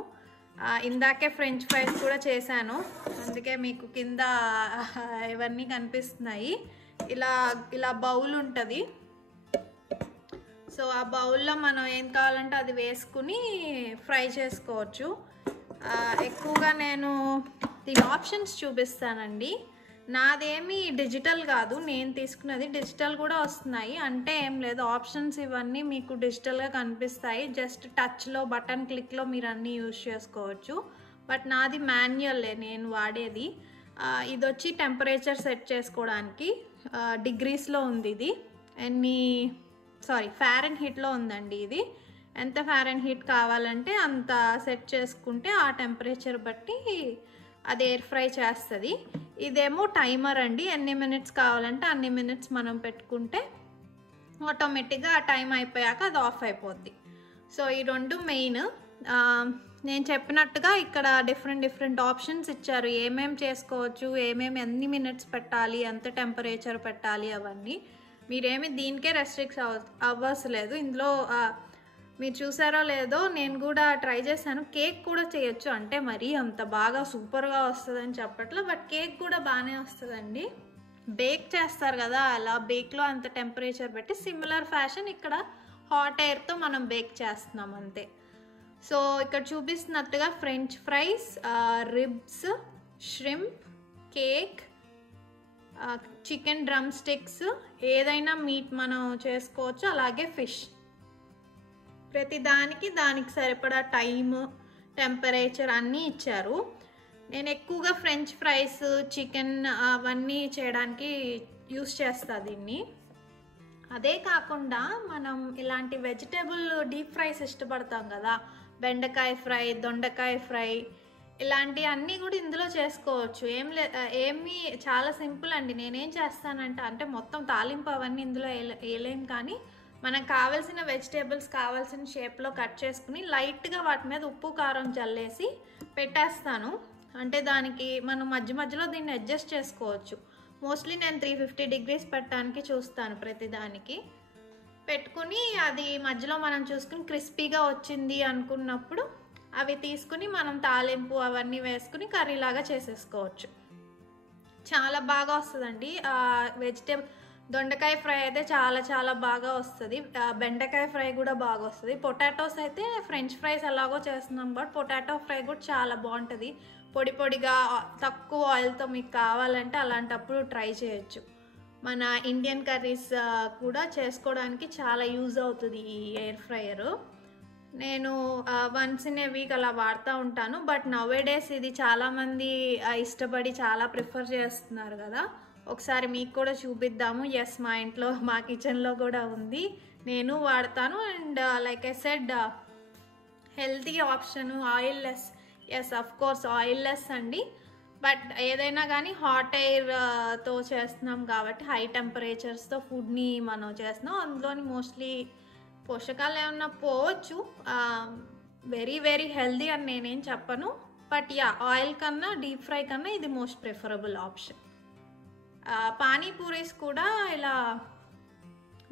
ఇందాకే ఫ్రెంచ్ ఫ్రైస్ కూడా చేశాను, అందుకే మీకు కింద ఇవన్నీ కనిపిస్తున్నాయి. ఇలా బౌల్ ఉంటుంది. సో ఆ బౌల్లో మనం ఏం కావాలంటే అది వేసుకుని ఫ్రై చేసుకోవచ్చు. ఎక్కువగా నేను దీని ఆప్షన్స్ చూపిస్తానండి. నాదేమి డిజిటల్ కాదు, నేను తీసుకున్నది. డిజిటల్ కూడా వస్తున్నాయి, అంటే ఏం లేదు, ఆప్షన్స్ ఇవన్నీ మీకు డిజిటల్గా కనిపిస్తాయి. జస్ట్ టచ్లో బటన్ క్లిక్లో మీరు అన్నీ యూజ్ చేసుకోవచ్చు. బట్ నాది మాన్యువల్లే నేను వాడేది. ఇది వచ్చి టెంపరేచర్ సెట్ చేసుకోవడానికి డిగ్రీస్లో ఉంది. ఇది ఫారెన్హీట్లో ఉందండి. ఇది ఎంత ఫారెన్హీట్ కావాలంటే అంత సెట్ చేసుకుంటే ఆ టెంపరేచర్ బట్టి అది ఎయిర్ ఫ్రై చేస్తుంది. ఇదేమో టైమర్ అండి, ఎన్ని మినిట్స్ కావాలంటే అన్ని మినిట్స్ మనం పెట్టుకుంటే ఆటోమేటిక్గా ఆ టైం అయిపోయాక అది ఆఫ్ అయిపోద్ది. సో ఈ రెండు మెయిన్. నేను చెప్పినట్టుగా ఇక్కడ డిఫరెంట్ ఆప్షన్స్ ఇచ్చారు, ఏమేమి చేసుకోవచ్చు, ఎన్ని మినిట్స్ పెట్టాలి, ఎంత టెంపరేచర్ పెట్టాలి, అవన్నీ. మీరేమి దీనికే రెస్ట్రిక్ట్ అవ్వలేదు. ఇందులో మీరు చూసారో లేదో, నేను కూడా ట్రై చేశాను. కేక్ కూడా చేయొచ్చు, అంటే మరీ అంత బాగా సూపర్గా వస్తుందని చెప్పట్లా, బట్ కేక్ కూడా బాగానే వస్తుందండి. బేక్ చేస్తారు కదా, అలా బేక్లో అంత టెంపరేచర్ పెట్టి సిమిలర్ ఫ్యాషన్ ఇక్కడ హాట్ ఎయిర్తో మనం బేక్ చేస్తున్నాం అంతే. సో ఇక్కడ చూపిస్తున్నట్టుగా french fries, ribs, shrimp, cake, chicken drumsticks, ఏదైనా మీట్ మనం చేసుకోవచ్చు. అలాగే ఫిష్. ప్రతి దానికి సరిపడా టైమ్, టెంపరేచర్ అన్నీ ఇచ్చారు. నేను ఎక్కువగా ఫ్రెంచ్ ఫ్రైస్, చికెన్ అవన్నీ చేయడానికి యూస్ చేస్తాను దీన్ని. అదే కాకుండా మనం ఇలాంటి వెజిటేబుల్ డీప్ ఫ్రైస్ ఇష్టపడతాం కదా, బెండకాయ ఫ్రై, దొండకాయ ఫ్రై, ఇలాంటి అన్నీ కూడా ఇందులో చేసుకోవచ్చు. ఏమీ చాలా సింపుల్ అండి. నేనేం చేస్తానంటే, అంటే మొత్తం తాలింపు అవన్నీ ఇందులో వేయలేం, కానీ మనకు కావాల్సిన వెజిటేబుల్స్ కావాల్సిన షేప్లో కట్ చేసుకుని లైట్గా వాటి మీద ఉప్పు కారం చల్లేసి పెట్టేస్తాను. అంటే దానికి మనం మధ్యలో దీన్ని అడ్జస్ట్ చేసుకోవచ్చు. మోస్ట్లీ నేను 350 degrees పెట్టడానికి చూస్తాను. ప్రతిదానికి పెట్టుకుని అది మధ్యలో మనం చూసుకుని క్రిస్పీగా వచ్చింది అనుకున్నప్పుడు అవి తీసుకుని మనం తాలింపు అవన్నీ వేసుకుని కర్రీలాగా చేసేసుకోవచ్చు. చాలా బాగా వస్తుందండి. వెజిటేబుల్ దొండకాయ ఫ్రై అయితే చాలా బాగా వస్తుంది. బెండకాయ ఫ్రై కూడా బాగా వస్తుంది. పొటాటోస్ అయితే ఫ్రెంచ్ ఫ్రైస్ ఎలాగో చేస్తున్నాం, బట్ పొటాటో ఫ్రై కూడా చాలా బాగుంటుంది. పొడిగా తక్కువ ఆయిల్తో మీకు కావాలంటే అలాంటప్పుడు ట్రై చేయొచ్చు. మన ఇండియన్ కర్రీస్ కూడా చేసుకోవడానికి చాలా యూజ్ అవుతుంది ఈ ఎయిర్ ఫ్రైయర్. నేను వన్స్ ఇన్ ఏ వీక్ అలా వాడుతూ ఉంటాను. బట్ నౌవేడేస్ ఇది చాలామంది ఇష్టపడి చాలా ప్రిఫర్ చేస్తున్నారు కదా, ఒకసారి మీకు కూడా చూపిద్దాము. ఎస్, మా ఇంట్లో మా కిచెన్లో కూడా ఉంది, నేను వాడతాను. And like I said, healthy option, oil less. Yes, of course oil less అండి. బట్ ఏదైనా కానీ హాట్ ఎయిర్తో చేస్తున్నాం కాబట్టి, హై టెంపరేచర్స్తో ఫుడ్ని మనం చేస్తున్నాం. అందులోని మోస్ట్లీ పోషకాలు ఏమన్నా పోవచ్చు. వెరీ హెల్దీ అని నేనేం చెప్పను. బట్ ఆయిల్ కన్నా డీప్ ఫ్రై కన్నా ఇది మోస్ట్ ప్రిఫరబుల్ ఆప్షన్. పానీపూరీస్ కూడా ఇలా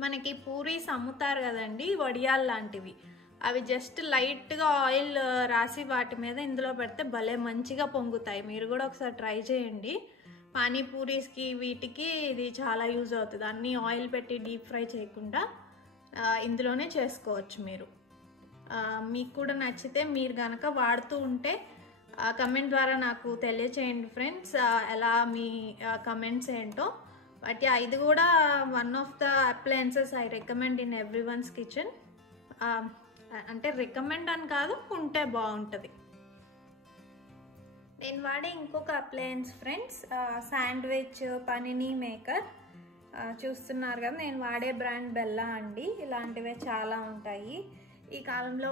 మనకి పూరీస్ అమ్ముతారు కదండి, వడియాలు లాంటివి. అవి జస్ట్ లైట్గా ఆయిల్ రాసి వాటి మీద ఇందులో పెడితే భలే మంచిగా పొంగుతాయి. మీరు కూడా ఒకసారి ట్రై చేయండి. పానీపూరీస్కి వీటికి ఇది చాలా యూజ్ అవుతుంది. అన్నీ ఆయిల్ పెట్టి డీప్ ఫ్రై చేయకుండా ఇందులోనే చేసుకోవచ్చు. మీకు కూడా నచ్చితే మీరు కనుక వాడుతూ ఉంటే కమెంట్ ద్వారా నాకు తెలియచేయండి ఫ్రెండ్స్. ఎలా మీ కమెంట్స్ ఏంటో. బట్ ఇది కూడా one of the appliances I recommend in everyone's kitchen. అంటే రికమెండ్ అని కాదు, ఉంటే బాగుంటుంది. నేను వాడే ఇంకొక అప్లయన్స్ ఫ్రెండ్స్ శాండ్విచ్ పనిని మేకర్. చూస్తున్నారు కదా, నేను వాడే బ్రాండ్ బెల్లా అండి. ఇలాంటివే చాలా ఉంటాయి. ఈ కాలంలో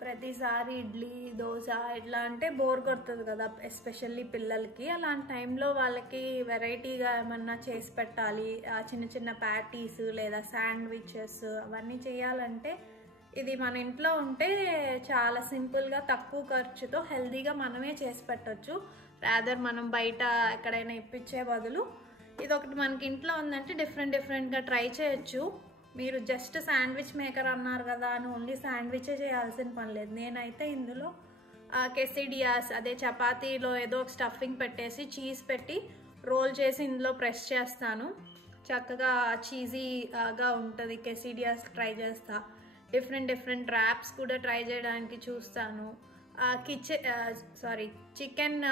ప్రతిసారి ఇడ్లీ దోశ ఇట్లా అంటే బోర్ కొడుతుంది కదా, ఎస్పెషల్లీ పిల్లలకి. అలాంటి టైంలో వాళ్ళకి వెరైటీగా ఏమన్నా చేసి పెట్టాలి, చిన్న చిన్న ప్యాటీస్ లేదా శాండ్విచెస్ అవన్నీ చేయాలంటే ఇది మన ఇంట్లో ఉంటే చాలా సింపుల్గా తక్కువ ఖర్చుతో హెల్తీగా మనమే చేసి పెట్టచ్చు. రాదర్ మనం బయట ఎక్కడైనా ఇప్పించే బదులు ఇది ఒకటి మనకి ఇంట్లో ఉందంటే డిఫరెంట్గా ట్రై చేయొచ్చు. మీరు జస్ట్ శాండ్విచ్ మేకర్ అన్నారు కదా అని ఓన్లీ శాండ్విచే చేయాల్సిన పని లేదు. నేనైతే ఇందులో కెసిడియాస్, అదే చపాతీలో ఏదో ఒక స్టఫింగ్ పెట్టేసి చీజ్ పెట్టి రోల్ చేసి ఇందులో ప్రెస్ చేస్తాను. చక్కగా చీజీగా ఉంటుంది. కెసిడియాస్ ట్రై చేస్తా, డిఫరెంట్ ర్యాప్స్ కూడా ట్రై చేయడానికి చూస్తాను. చికెన్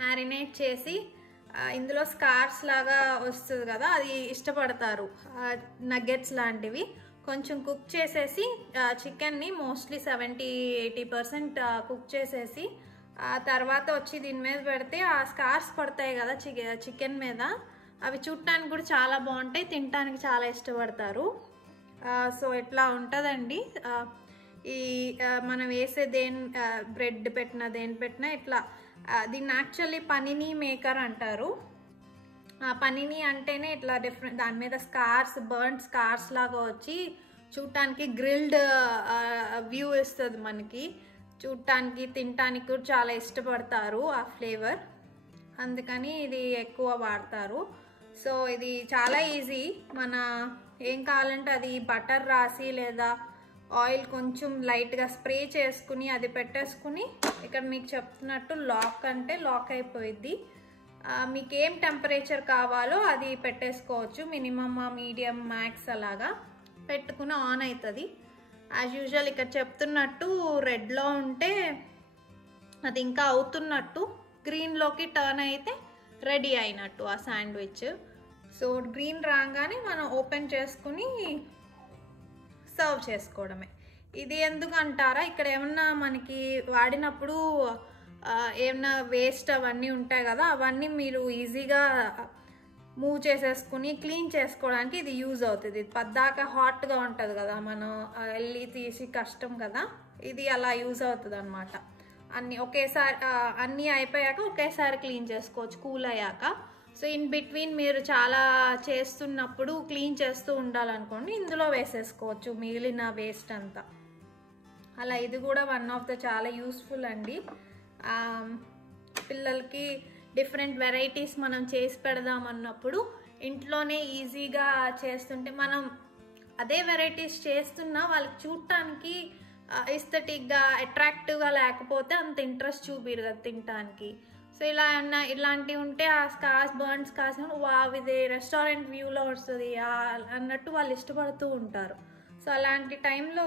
మ్యారినేట్ చేసి ఇందులో స్కార్స్ లాగా వస్తుంది కదా, అది ఇష్టపడతారు. నగ్గెట్స్ లాంటివి కొంచెం కుక్ చేసేసి చికెన్ని మోస్ట్లీ 70-80% కుక్ చేసేసి ఆ తర్వాత వచ్చి దీని మీద పెడితే ఆ స్కార్స్ పడతాయి కదా చికెన్ మీద, అవి చూడటానికి కూడా చాలా బాగుంటాయి, తినడానికి చాలా ఇష్టపడతారు. సో ఇట్లా ఉంటుందండి. ఈ మనం వేసే బ్రెడ్ పెట్టినా దేని పెట్టినా ఇట్లా. దీన్ని యాక్చువల్లీ పనిని మేకర్ అంటారు. పనిని అంటేనే ఇట్లా డిఫరెంట్, దాని మీద బర్న్ స్కార్స్ లాగా వచ్చి చూడటానికి గ్రిల్డ్ వ్యూ ఇస్తుంది మనకి. చూడటానికి తినటానికి కూడా చాలా ఇష్టపడతారు ఆ ఫ్లేవర్, అందుకని ఇది ఎక్కువ వాడతారు. సో ఇది చాలా ఈజీ. మన ఏం కావాలంటే అది బటర్ రాసి లేదా ఆయిల్ కొంచెం లైట్గా స్ప్రే చేసుకుని అది పెట్టేసుకుని ఇక్కడ మీకు చెప్తున్నట్టు లాక్ అంటే లాక్ అయిపోయిద్ది. మీకు ఏం టెంపరేచర్ కావాలో అది పెట్టేసుకోవచ్చు, మినిమమ్ మీడియం మ్యాక్స్ అలాగా పెట్టుకుని ఆన్ అవుతుంది. యాజ్ యూజువల్ ఇక్కడ చెప్తున్నట్టు రెడ్లో ఉంటే అది ఇంకా అవుతున్నట్టు, గ్రీన్లోకి టర్న్ అయితే రెడీ అయినట్టు ఆ శాండ్విచ్. సో గ్రీన్ రాగానే మనం ఓపెన్ చేసుకుని సర్వ్ చేసుకోవడమే. ఇది ఎందుకు అంటారా, ఇక్కడ ఏమన్నా మనకి వాడినప్పుడు ఏమన్నా వేస్ట్ అవన్నీ ఉంటాయి కదా, అవన్నీ మీరు ఈజీగా మూవ్ చేసేసుకుని క్లీన్ చేసుకోవడానికి ఇది యూజ్ అవుతుంది. పద్దాక హాట్గా ఉంటుంది కదా, మనం వెళ్ళి తీసి కష్టం కదా, ఇది అలా యూజ్ అవుతుంది అనమాట. అన్నీ అయిపోయాక ఒకేసారి క్లీన్ చేసుకోవచ్చు కూల్ అయ్యాక. సో ఇన్ బిట్వీన్ మీరు చాలా చేస్తున్నప్పుడు క్లీన్ చేస్తూ ఉండాలనుకోండి, ఇందులో వేసేసుకోవచ్చు మిగిలిన వేస్ట్ అంతా. అలా ఇది కూడా వన్ ఆఫ్ ద చాలా యూస్ఫుల్ అండి. పిల్లలకి డిఫరెంట్ వెరైటీస్ మనం చేసి పెడదామన్నప్పుడు ఇంట్లోనే ఈజీగా చేస్తుంటే, మనం అదే వెరైటీస్ చేస్తున్నా వాళ్ళకి చూడటానికి ఎస్థెటిక్గా అట్రాక్టివ్గా లేకపోతే అంత ఇంట్రెస్ట్ చూపిరు కదా తినటానికి. సో ఇలాంటివి ఉంటే ఆ బర్న్ స్కార్స్ ఇది రెస్టారెంట్ వ్యూలో వస్తుంది అన్నట్టు వాళ్ళు ఇష్టపడుతూ ఉంటారు. సో అలాంటి టైంలో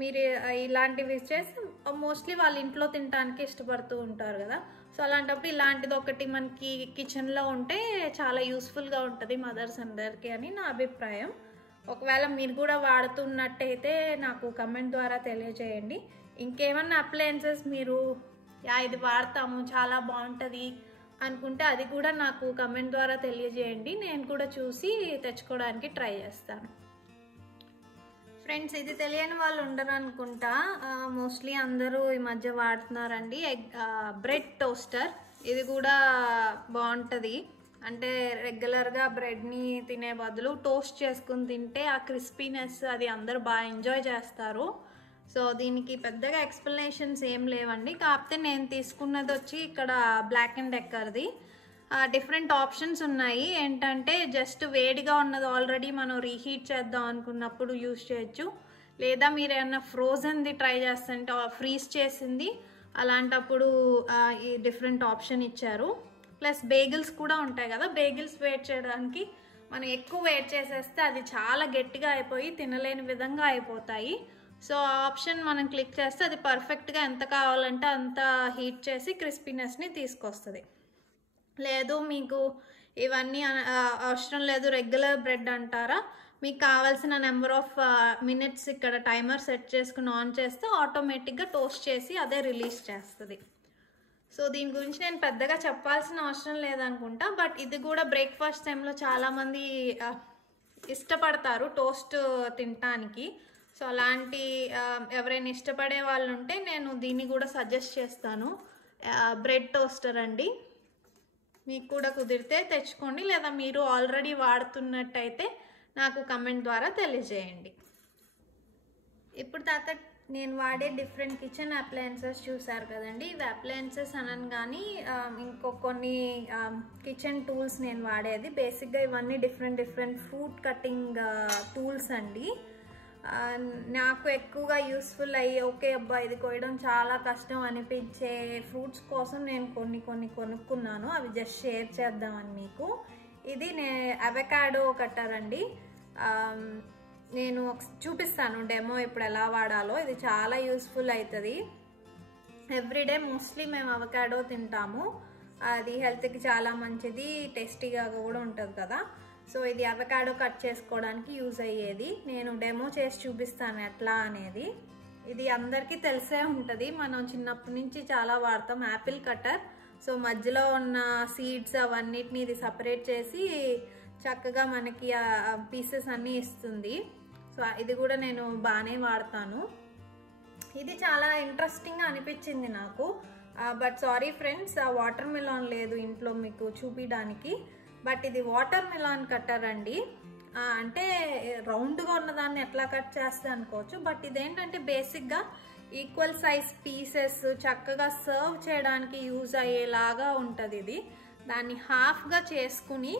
మీరు ఇలాంటివి చేసి మోస్ట్లీ వాళ్ళ ఇంట్లో తినడానికి ఇష్టపడుతూ ఉంటారు కదా. సో అలాంటప్పుడు ఇలాంటిది ఒకటి మనకి కిచెన్లో ఉంటే చాలా యూస్ఫుల్గా ఉంటుంది మదర్స్ అందరికీ అని నా అభిప్రాయం. ఒకవేళ మీరు కూడా వాడుతున్నట్టయితే నాకు కమెంట్ ద్వారా తెలియజేయండి. ఇంకేమన్నా అప్లయన్సెస్ మీరు ఇది వాడతాము చాలా బాగుంటుంది అనుకుంటే అది కూడా నాకు కమెంట్ ద్వారా తెలియజేయండి, నేను కూడా చూసి తెచ్చుకోవడానికి ట్రై చేస్తాను. ఫ్రెండ్స్, ఇది తెలియని వాళ్ళు ఉండరు అనుకుంటా, మోస్ట్లీ అందరూ ఈ మధ్య వాడుతున్నారండి బ్రెడ్ టోస్టర్. ఇది కూడా బాగుంటుంది. అంటే రెగ్యులర్గా బ్రెడ్ని తినే బదులు టోస్ట్ చేసుకుని తింటే ఆ క్రిస్పీనెస్ అది అందరూ బాగా ఎంజాయ్ చేస్తారు. సో దీనికి పెద్దగా ఎక్స్ప్లెనేషన్స్ ఏం లేవండి. కాకపోతే నేను తీసుకున్నది వచ్చి ఇక్కడ బ్లాక్ అండ్ డెక్కర్ది. డిఫరెంట్ ఆప్షన్స్ ఉన్నాయి. ఏంటంటే జస్ట్ వేడిగా ఉన్నది ఆల్రెడీ మనం రీహీట్ చేద్దాం అనుకున్నప్పుడు యూజ్ చేయొచ్చు, లేదా మీరు ఏమన్నా ఫ్రోజన్ది ట్రై చేస్తుంటే ఫ్రీజ్ చేసింది అలాంటప్పుడు ఈ డిఫరెంట్ ఆప్షన్ ఇచ్చారు. ప్లస్ బేగిల్స్ కూడా ఉంటాయి కదా, బేగిల్స్ వేట్ చేయడానికి మనం ఎక్కువ వేట్ చేసేస్తే అది చాలా గట్టిగా అయిపోయి తినలేని విధంగా అయిపోతాయి. సో ఆ ఆప్షన్ మనం క్లిక్ చేస్తే అది పర్ఫెక్ట్గా ఎంత కావాలంటే అంత హీట్ చేసి క్రిస్పీనెస్ని తీసుకొస్తుంది. లేదు మీకు ఇవన్నీ అవసరం లేదు, రెగ్యులర్ బ్రెడ్ అంటారా, మీకు కావాల్సిన నెంబర్ ఆఫ్ మినిట్స్ ఇక్కడ టైమర్ సెట్ చేసుకుని ఆన్ చేస్తే ఆటోమేటిక్గా టోస్ట్ చేసి అదే రిలీజ్ చేస్తుంది. సో దీని గురించి నేను పెద్దగా చెప్పాల్సిన అవసరం లేదనుకుంటా. బట్ ఇది కూడా బ్రేక్ఫాస్ట్ టైంలో చాలామంది ఇష్టపడతారు టోస్ట్ తినటానికి. సో అలాంటి ఎవరైనా ఇష్టపడే వాళ్ళు ఉంటే నేను దీన్ని కూడా సజెస్ట్ చేస్తాను. బ్రెడ్ టోస్టర్ అండి, మీకు కూడా కుదిరితే తెచ్చుకోండి, లేదా మీరు ఆల్రెడీ వాడుతున్నట్టయితే నాకు కమెంట్ ద్వారా తెలియజేయండి. ఇప్పుడు దాకా నేను వాడే డిఫరెంట్ కిచెన్ అప్లయన్సెస్ చూసారు కదండి. ఇవి అప్లయన్సెస్ అనను కానీ ఇంకో కొన్ని కిచెన్ టూల్స్ నేను వాడేది. బేసిక్గా ఇవన్నీ డిఫరెంట్ ఫ్రూట్ కటింగ్ టూల్స్ అండి. నాకు ఎక్కువగా యూస్ఫుల్ అయ్యి ఓకే అబ్బా ఇది కోయడం చాలా కష్టం అనిపించే ఫ్రూట్స్ కోసం నేను కొన్ని కొనుక్కున్నాను. అవి జస్ట్ షేర్ చేద్దామని మీకు. ఇది అవకాడో కట్టర్ అండి. నేను చూపిస్తాను డెమో ఇప్పుడు ఎలా వాడాలో. ఇది చాలా యూస్ఫుల్ అవుతుంది. ఎవ్రీడే మోస్ట్లీ మేము అవకాడో తింటాము, అది హెల్త్కి చాలా మంచిది, టేస్టీగా కూడా ఉంటుంది కదా. సో ఇది అవకాడో కట్ చేసుకోవడానికి యూజ్ అయ్యేది. నేను డెమో చేసి చూపిస్తాను ఎట్లా అనేది. ఇది అందరికీ తెలిసే ఉంటుంది, మనం చిన్నప్పటి నుంచి చాలా వాడతాం యాపిల్ కట్టర్. సో మధ్యలో ఉన్న సీడ్స్ అవన్నిటిని ఇది సపరేట్ చేసి చక్కగా మనకి పీసెస్ అన్నీ ఇస్తుంది. సో ఇది కూడా నేను బాగానే వాడతాను. ఇది చాలా ఇంట్రెస్టింగ్గా అనిపించింది నాకు. But sorry friends, watermelon లేదు ఇంట్లో మీకు చూపించడానికి. బట్ ఇది వాటర్ మిలాన్ కట్టర్ అండి. అంటే రౌండ్గా ఉన్నదాన్ని ఎట్లా కట్ చేస్తే అనుకోవచ్చు. బట్ ఇదేంటంటే బేసిక్గా ఈక్వల్ సైజ్ పీసెస్ చక్కగా సర్వ్ చేయడానికి యూజ్ అయ్యేలాగా ఉంటుంది. ఇది దాన్ని హాఫ్గా చేసుకుని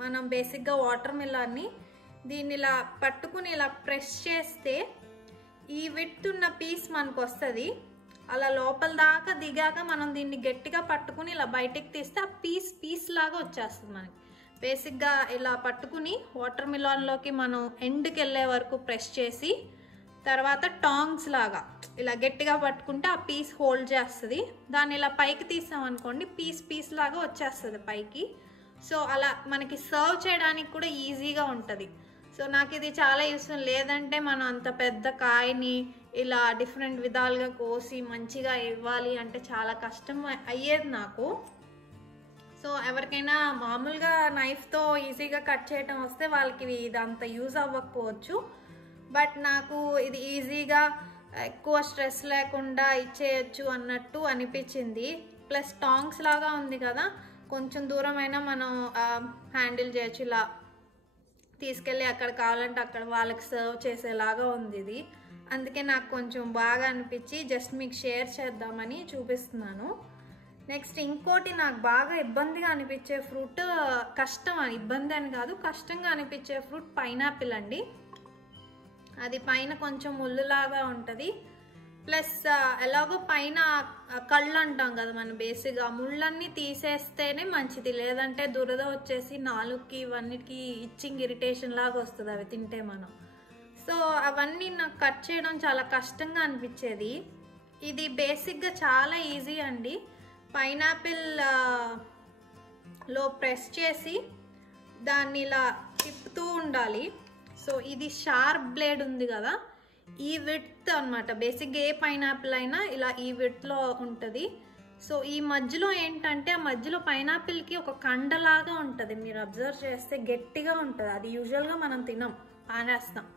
మనం బేసిక్గా వాటర్ మిలాన్ని దీన్ని ఇలా పట్టుకుని ఇలా ప్రెస్ చేస్తే ఈ విడ్త్ ఉన్న పీస్ మనకు వస్తుంది. అలా లోపల దాకా దిగాక మనం దీన్ని గట్టిగా పట్టుకుని ఇలా బయటికి తీస్తే ఆ పీస్ లాగా వచ్చేస్తుంది మనకి. బేసిక్గా ఇలా పట్టుకుని వాటర్ మిలాన్లోకి మనం ఎండ్కి వెళ్ళే వరకు ప్రెస్ చేసి తర్వాత టాంగ్స్ లాగా ఇలా గట్టిగా పట్టుకుంటే ఆ పీస్ హోల్డ్ చేస్తుంది. దాన్ని ఇలా పైకి తీసామనుకోండి పీస్ లాగా వచ్చేస్తుంది పైకి. సో అలా మనకి సర్వ్ చేయడానికి కూడా ఈజీగా ఉంటుంది. సో నాకు ఇది చాలా యూస్ఫుల్. లేదంటే మనం అంత పెద్ద కాయని ఇలా డిఫరెంట్ విధాలుగా కోసి మంచిగా ఇవ్వాలి అంటే చాలా కష్టం అయ్యేది నాకు. సో ఎవరికైనా మామూలుగా నైఫ్తో ఈజీగా కట్ చేయటం వస్తే వాళ్ళకి ఇది అంత యూజ్ అవ్వకపోవచ్చు. బట్ నాకు ఇది ఈజీగా ఎక్కువ స్ట్రెస్ లేకుండా ఇచ్చేయచ్చు అన్నట్టు అనిపించింది. ప్లస్ టాంగ్స్ లాగా ఉంది కదా, కొంచెం దూరమైనా మనం హ్యాండిల్ చేయొచ్చు. ఇలా తీసుకెళ్ళి అక్కడ కావాలంటే అక్కడ వాళ్ళకి సర్వ్ చేసేలాగా ఉంది ఇది. అందుకే నాకు కొంచెం బాగా అనిపించి జస్ట్ మీకు షేర్ చేద్దామని చూపిస్తున్నాను. నెక్స్ట్ ఇంకోటి నాకు బాగా ఇబ్బందిగా అనిపించే ఫ్రూట్, ఇబ్బంది అని కాదు కష్టంగా అనిపించే ఫ్రూట్ పైనాపిల్ అండి. అది పైన కొంచెం ముళ్ళులాగా ఉంటుంది. ప్లస్ ఎలాగో పైన కళ్ళు అంటాం కదా మనం, బేసిక్గా ముళ్ళన్నీ తీసేస్తేనే మంచిది. లేదంటే దురద వచ్చేసి నాలుగుకి ఇవన్నిటికి ఇచ్చింగ్ ఇరిటేషన్ లాగా వస్తుంది అవి తింటే మనం. సో అవన్నీ నాకు కట్ చేయడం చాలా కష్టంగా అనిపించేది. ఇది బేసిక్గా చాలా ఈజీ అండి. పైనాపిల్ లో ప్రెస్ చేసి దాన్ని ఇలా తిప్పుతూ ఉండాలి. సో ఇది షార్ప్ బ్లేడ్ ఉంది కదా, ఈ విడ్త్ అనమాట. బేసిక్గా ఏ పైనాపిల్ అయినా ఇలా ఈ విడ్త్లో ఉంటుంది. సో ఈ మధ్యలో ఏంటంటే ఆ మధ్యలో పైనాపిల్కి ఒక కండలాగా ఉంటుంది, మీరు అబ్జర్వ్ చేస్తే గట్టిగా ఉంటుంది. అది యూజువల్గా మనం తినం, పానేస్తాం.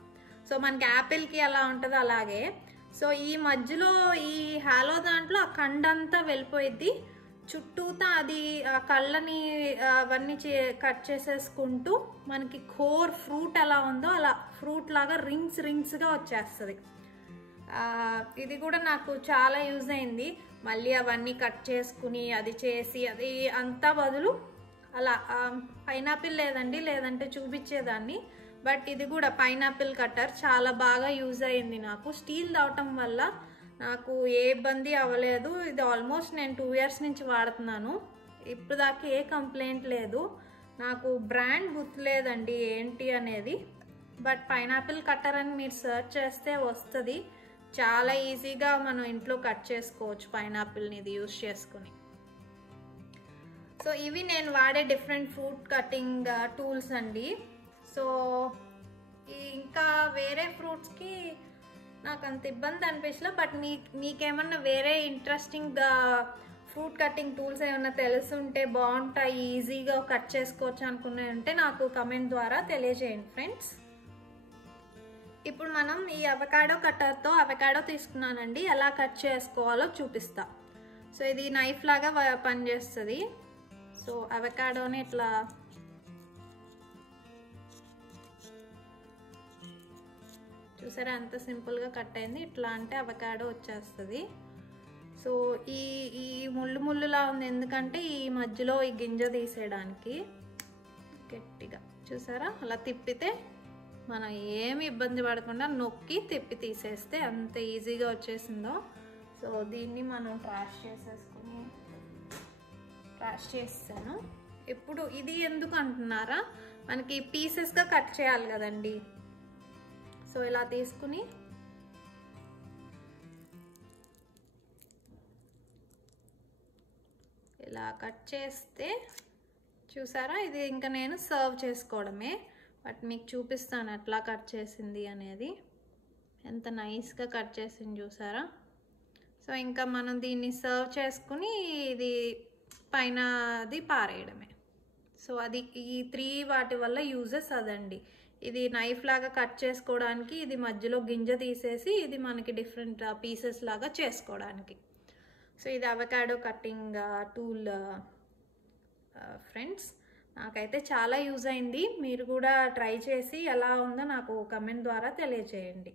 సో మనకి యాపిల్కి ఎలా ఉంటుందో అలాగే. సో ఈ మధ్యలో ఈ హాలో దాంట్లో ఆ కండంతా వెళ్ళిపోయిద్ది. చుట్టూతా అది ఆ కళ్ళని అవన్నీ కట్ చేసేసుకుంటూ మనకి కోర్ ఫ్రూట్ ఎలా ఉందో అలా ఫ్రూట్ లాగా రింగ్స్గా వచ్చేస్తుంది. ఇది కూడా నాకు చాలా యూజ్ అయింది. మళ్ళీ అవన్నీ కట్ చేసుకుని అది చేసి అది అంతా బదులు అలా పైనాపిల్ లేదంటే చూపించేదాన్ని. బట్ ఇది కూడా పైనాపిల్ కట్టర్ చాలా బాగా యూజ్ అయింది నాకు. స్టీల్ అవటం వల్ల నాకు ఏ ఇబ్బంది అవ్వలేదు. ఇది ఆల్మోస్ట్ నేను 2 years నుంచి వాడుతున్నాను. ఇప్పుడు దాకా ఏ కంప్లైంట్ లేదు. నాకు బ్రాండ్ గుర్తులేదండి ఏంటి అనేది. బట్ పైనాపిల్ కట్టర్ అని మీరు సెర్చ్ చేస్తే వస్తుంది. చాలా ఈజీగా మనం ఇంట్లో కట్ చేసుకోవచ్చు పైనాపిల్ని ఇది యూజ్ చేసుకుని. సో ఇవి నేను వాడే డిఫరెంట్ ఫ్రూట్ కటింగ్ టూల్స్ అండి. సో ఇంకా వేరే ఫ్రూట్స్కి నాకు అంత ఇబ్బంది అనిపించలే. బట్ మీకేమన్నా వేరే ఇంట్రెస్టింగ్ ఫ్రూట్ కటింగ్ టూల్స్ ఏమన్నా తెలుసుంటే బాగుంటాయి, ఈజీగా కట్ చేసుకోవచ్చు అనుకునే ఉంటే నాకు కమెంట్ ద్వారా తెలియజేయండి ఫ్రెండ్స్. ఇప్పుడు మనం ఈ అవకాడో కట్టర్తో అవకాడో తీసుకున్నానండి, ఎలా కట్ చేసుకోవాలో చూపిస్తా. సో ఇది నైఫ్ లాగా పనిచేస్తుంది. సో అవకాడోని ఇట్లా చూసారా ఎంత సింపుల్గా కట్ అయింది. ఇట్లా అంటే అవకాడో వచ్చేస్తుంది. సో ఈ ముళ్ళులా ఉంది ఎందుకంటే ఈ మధ్యలో ఈ గింజ తీసేయడానికి. గట్టిగా చూసారా అలా తిప్పితే మనం ఏమి ఇబ్బంది పడకుండా నొక్కి తిప్పి తీసేస్తే అంత ఈజీగా వచ్చేసిందో. సో దీన్ని మనం ట్రాష్ చేసాను. ఇప్పుడు ఇది ఎందుకు అంటున్నారా, మనకి పీసెస్గా కట్ చేయాలి కదండి. సో ఇలా తీసుకుని ఇలా కట్ చేస్తే చూసారా ఇది ఇంకా నేను సర్వ్ చేసుకోవడమే. బట్ మీకు చూపిస్తాను ఎట్లా కట్ చేసింది అనేది. ఎంత నైస్గా కట్ చేసింది చూసారా. సో ఇంకా మనం దీన్ని సర్వ్ చేసుకుని ఇది పైన అది పారేయడమే. సో అది ఈ 3 వాటి వల్ల యూజెస్ అదండి. ఇది నైఫ్ లాగా కట్ చేసుకోవడానికి, ఇది మధ్యలో గింజ తీసేసి ఇది మనకి డిఫరెంట్ పీసెస్ లాగా చేసుకోవడానికి. సో ఇది అవకాడో కట్టింగ్ టూల్ ఫ్రెండ్స్. నాకైతే చాలా యూజ్ అయింది. మీరు కూడా ట్రై చేసి ఎలా ఉందో నాకు కమెంట్ ద్వారా తెలియజేయండి.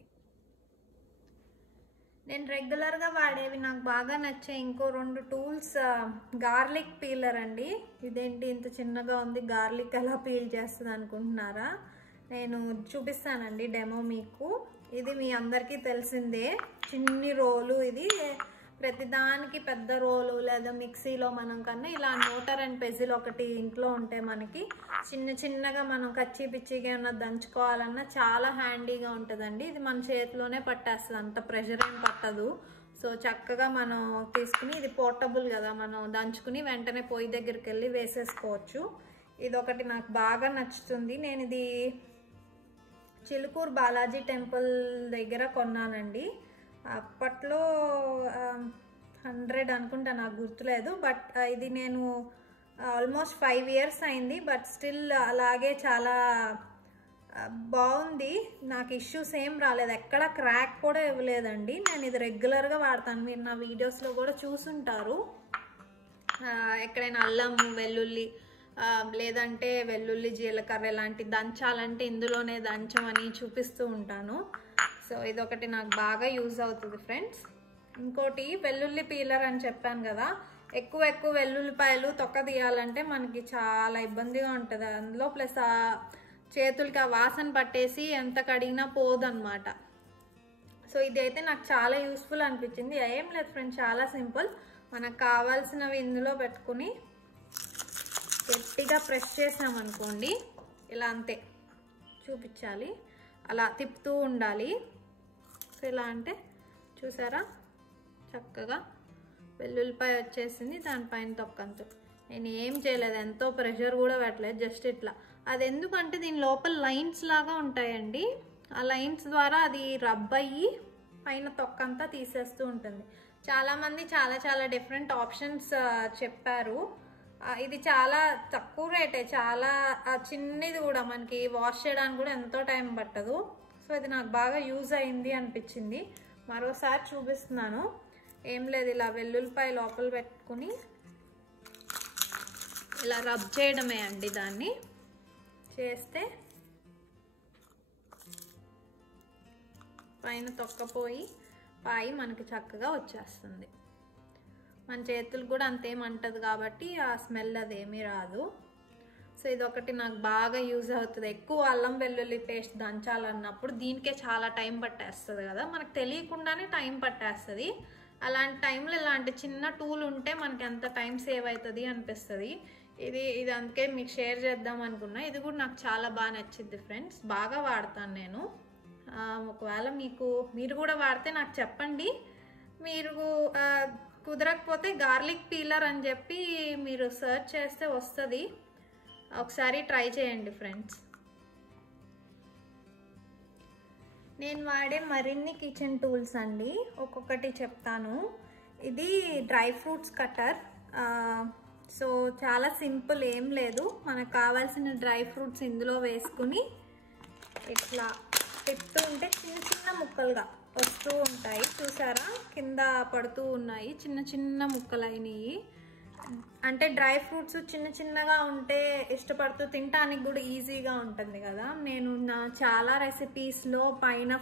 నేను రెగ్యులర్గా వాడేవి నాకు బాగా నచ్చే ఇంకో 2 టూల్స్. గార్లిక్ పీలర్ అండి. ఇదేంటి ఇంత చిన్నగా ఉంది, గార్లిక్ ఎలా పీల్ చేస్తుంది అనుకుంటున్నారా? నేను చూపిస్తానండి డెమో మీకు. ఇది మీ అందరికీ తెలిసిందే, చిన్ని రోలు. ఇది ప్రతిదానికి పెద్ద రోలు లేదా మిక్సీలో మనం కన్నా ఇలా మోటార్ అండ్ పెజిల్ ఒకటి ఇంట్లో ఉంటే మనకి చిన్నగా మనం కచ్చి పిచ్చిగా ఏమన్నా దంచుకోవాలన్నా చాలా హ్యాండీగా ఉంటుందండి. ఇది మన చేతిలోనే పట్టేస్తుంది, అంత ప్రెషర్ ఏం పట్టదు. సో చక్కగా మనం తీసుకుని, ఇది పోర్టబుల్ కదా, మనం దంచుకుని వెంటనే పొయ్యి దగ్గరికి వెళ్ళి వేసేసుకోవచ్చు. ఇది ఒకటి నాకు బాగా నచ్చుతుంది. నేను ఇది చిలుకూరు బాలాజీ టెంపుల్ దగ్గర కొన్నానండి. అప్పట్లో 100 అనుకుంటా, నాకు గుర్తులేదు. బట్ ఇది నేను ఆల్మోస్ట్ 5 ఇయర్స్ అయింది. బట్ స్టిల్ అలాగే చాలా బాగుంది. నాకు ఇష్యూస్ ఏం రాలేదు, ఎక్కడ క్రాక్ కూడా ఇవ్వలేదండి. నేను ఇది రెగ్యులర్గా వాడతాను, మీరు నా వీడియోస్లో కూడా చూసుంటారు. ఎక్కడైనా అల్లం వెల్లుల్లి లేదంటే వెల్లుల్లి జీలకర్ర ఇలాంటి దంచాలంటే ఇందులోనే దంచమని చూపిస్తూ ఉంటాను. సో ఇదొకటి నాకు బాగా యూజ్ అవుతుంది ఫ్రెండ్స్. ఇంకోటి వెల్లుల్లి పీలర్ అని చెప్పాను కదా, ఎక్కువ వెల్లుల్లిపాయలు తొక్క తీయాలంటే మనకి చాలా ఇబ్బందిగా ఉంటుంది అందులో. ప్లస్ ఆ చేతులకి ఆ వాసన పట్టేసి ఎంత కడిగినా పోదన్నమాట. సో ఇదైతే నాకు చాలా యూస్ఫుల్ అనిపించింది. ఏం లేదు ఫ్రెండ్స్, చాలా సింపుల్. మనకు కావాల్సినవి ఇందులో పెట్టుకుని గట్టిగా ప్రెస్ చేసామనుకోండి, ఇలా అంతే చూపించాలి, అలా తిప్పుతూ ఉండాలి. సో ఇలా అంటే చూసారా చక్కగా వెల్లుల్లిపాయ వచ్చేసింది, దానిపైన తొక్కంతో. నేను ఏం చేయలేదు, ఎంతో ప్రెషర్ కూడా పెట్టలేదు, జస్ట్ ఇట్లా. అది ఎందుకంటే దీని లోపల లైన్స్ లాగా ఉంటాయండి, ఆ లైన్స్ ద్వారా అది రబ్ అయ్యి పైన తొక్కంతా తీసేస్తూ ఉంటుంది. చాలామంది చాలా డిఫరెంట్ ఆప్షన్స్ చెప్పారు. ఇది చాలా తక్కువ రేటే, చాలా చిన్నది కూడా, మనకి వాష్ చేయడానికి కూడా ఎంతో టైం పట్టదు. సో ఇది నాకు బాగా యూజ్ అయింది అనిపించింది. మరోసారి చూపిస్తున్నాను. ఏం లేదు, ఇలా వెల్లుల్లిపాయ లోపల పెట్టుకుని ఇలా రబ్ చేయడమే అండి. దాన్ని చేస్తే పైన తొక్కపోయి పాయి మనకి చక్కగా వచ్చేస్తుంది. మన చేతులు కూడా అంతేమంటది కాబట్టి ఆ స్మెల్ అదేమీ రాదు. సో ఇదొకటి నాకు బాగా యూజ్ అవుతుంది. ఎక్కువ అల్లం వెల్లుల్లి పేస్ట్ దంచాలన్నప్పుడు దీనికే చాలా టైం పట్టేస్తుంది కదా, మనకు తెలియకుండానే టైం పట్టేస్తుంది. అలాంటి టైంలో ఇలాంటి చిన్న టూల్ ఉంటే మనకి ఎంత టైం సేవ్ అవుతుంది అనిపిస్తుంది. ఇది అందుకే మీకు షేర్ చేద్దాం అనుకున్నా. ఇది కూడా నాకు చాలా బాగా నచ్చింది ఫ్రెండ్స్, బాగా వాడతాను నేను. ఒకవేళ మీరు కూడా వాడితే నాకు చెప్పండి. మీరు కుదరకపోతే గార్లిక్ పీలర్ అని చెప్పి మీరు సెర్చ్ చేస్తే వస్తుంది, ఒకసారి ట్రై చేయండి ఫ్రెండ్స్. నేను వాడే మరిన్ని కిచెన్ టూల్స్ అండి, ఒక్కొక్కటి చెప్తాను. ఇది డ్రై ఫ్రూట్స్ కట్టర్. సో చాలా సింపుల్, ఏం లేదు. మనకు కావాల్సిన డ్రై ఫ్రూట్స్ ఇందులో వేసుకుని ఇట్లా తిప్పుతూ ఉంటే చిన్న చిన్న ముక్కలుగా వస్తూ ఉంటాయి. చూసారా, కింద పడుతూ ఉన్నాయి, చిన్న చిన్న ముక్కలు అయినాయి. అంటే డ్రై ఫ్రూట్స్ చిన్న చిన్నగా ఉంటే ఇష్టపడుతూ తినడానికి కూడా ఈజీగా ఉంటుంది కదా. నేను నా చాలా రెసిపీస్లో పైన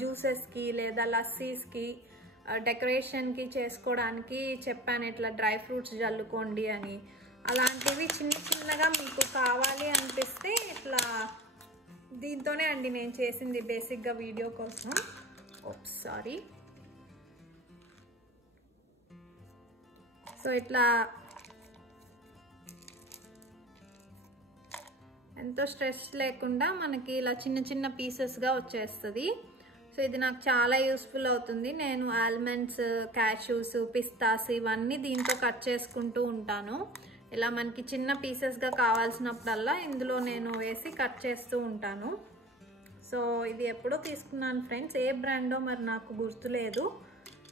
జ్యూసెస్కి లేదా లస్సీస్కి డెకరేషన్కి చేసుకోవడానికి చెప్పాను, ఇట్లా డ్రై ఫ్రూట్స్ జల్లుకోండి అని. అలాంటివి చిన్న చిన్నగా మీకు కావాలి అనిపిస్తే ఇట్లా దీంతోనే అండి నేను చేసింది బేసిక్గా వీడియో కోసం. సారీ. సో ఇట్లా ఎంతో స్ట్రెస్ లేకుండా మనకి ఇలా చిన్న చిన్న పీసెస్గా వచ్చేస్తుంది. సో ఇది నాకు చాలా యూస్ఫుల్ అవుతుంది. నేను ఆల్మండ్స్, క్యాష్యూస్, పిస్తాస్ ఇవన్నీ దీంతో కట్ చేసుకుంటూ ఉంటాను. ఇలా మనకి చిన్న పీసెస్గా కావాల్సినప్పుడల్లా ఇందులో నేను వేసి కట్ చేస్తూ ఉంటాను. సో ఇది ఎప్పుడో తీసుకున్నాను ఫ్రెండ్స్, ఏ బ్రాండో మరి నాకు గుర్తులేదు.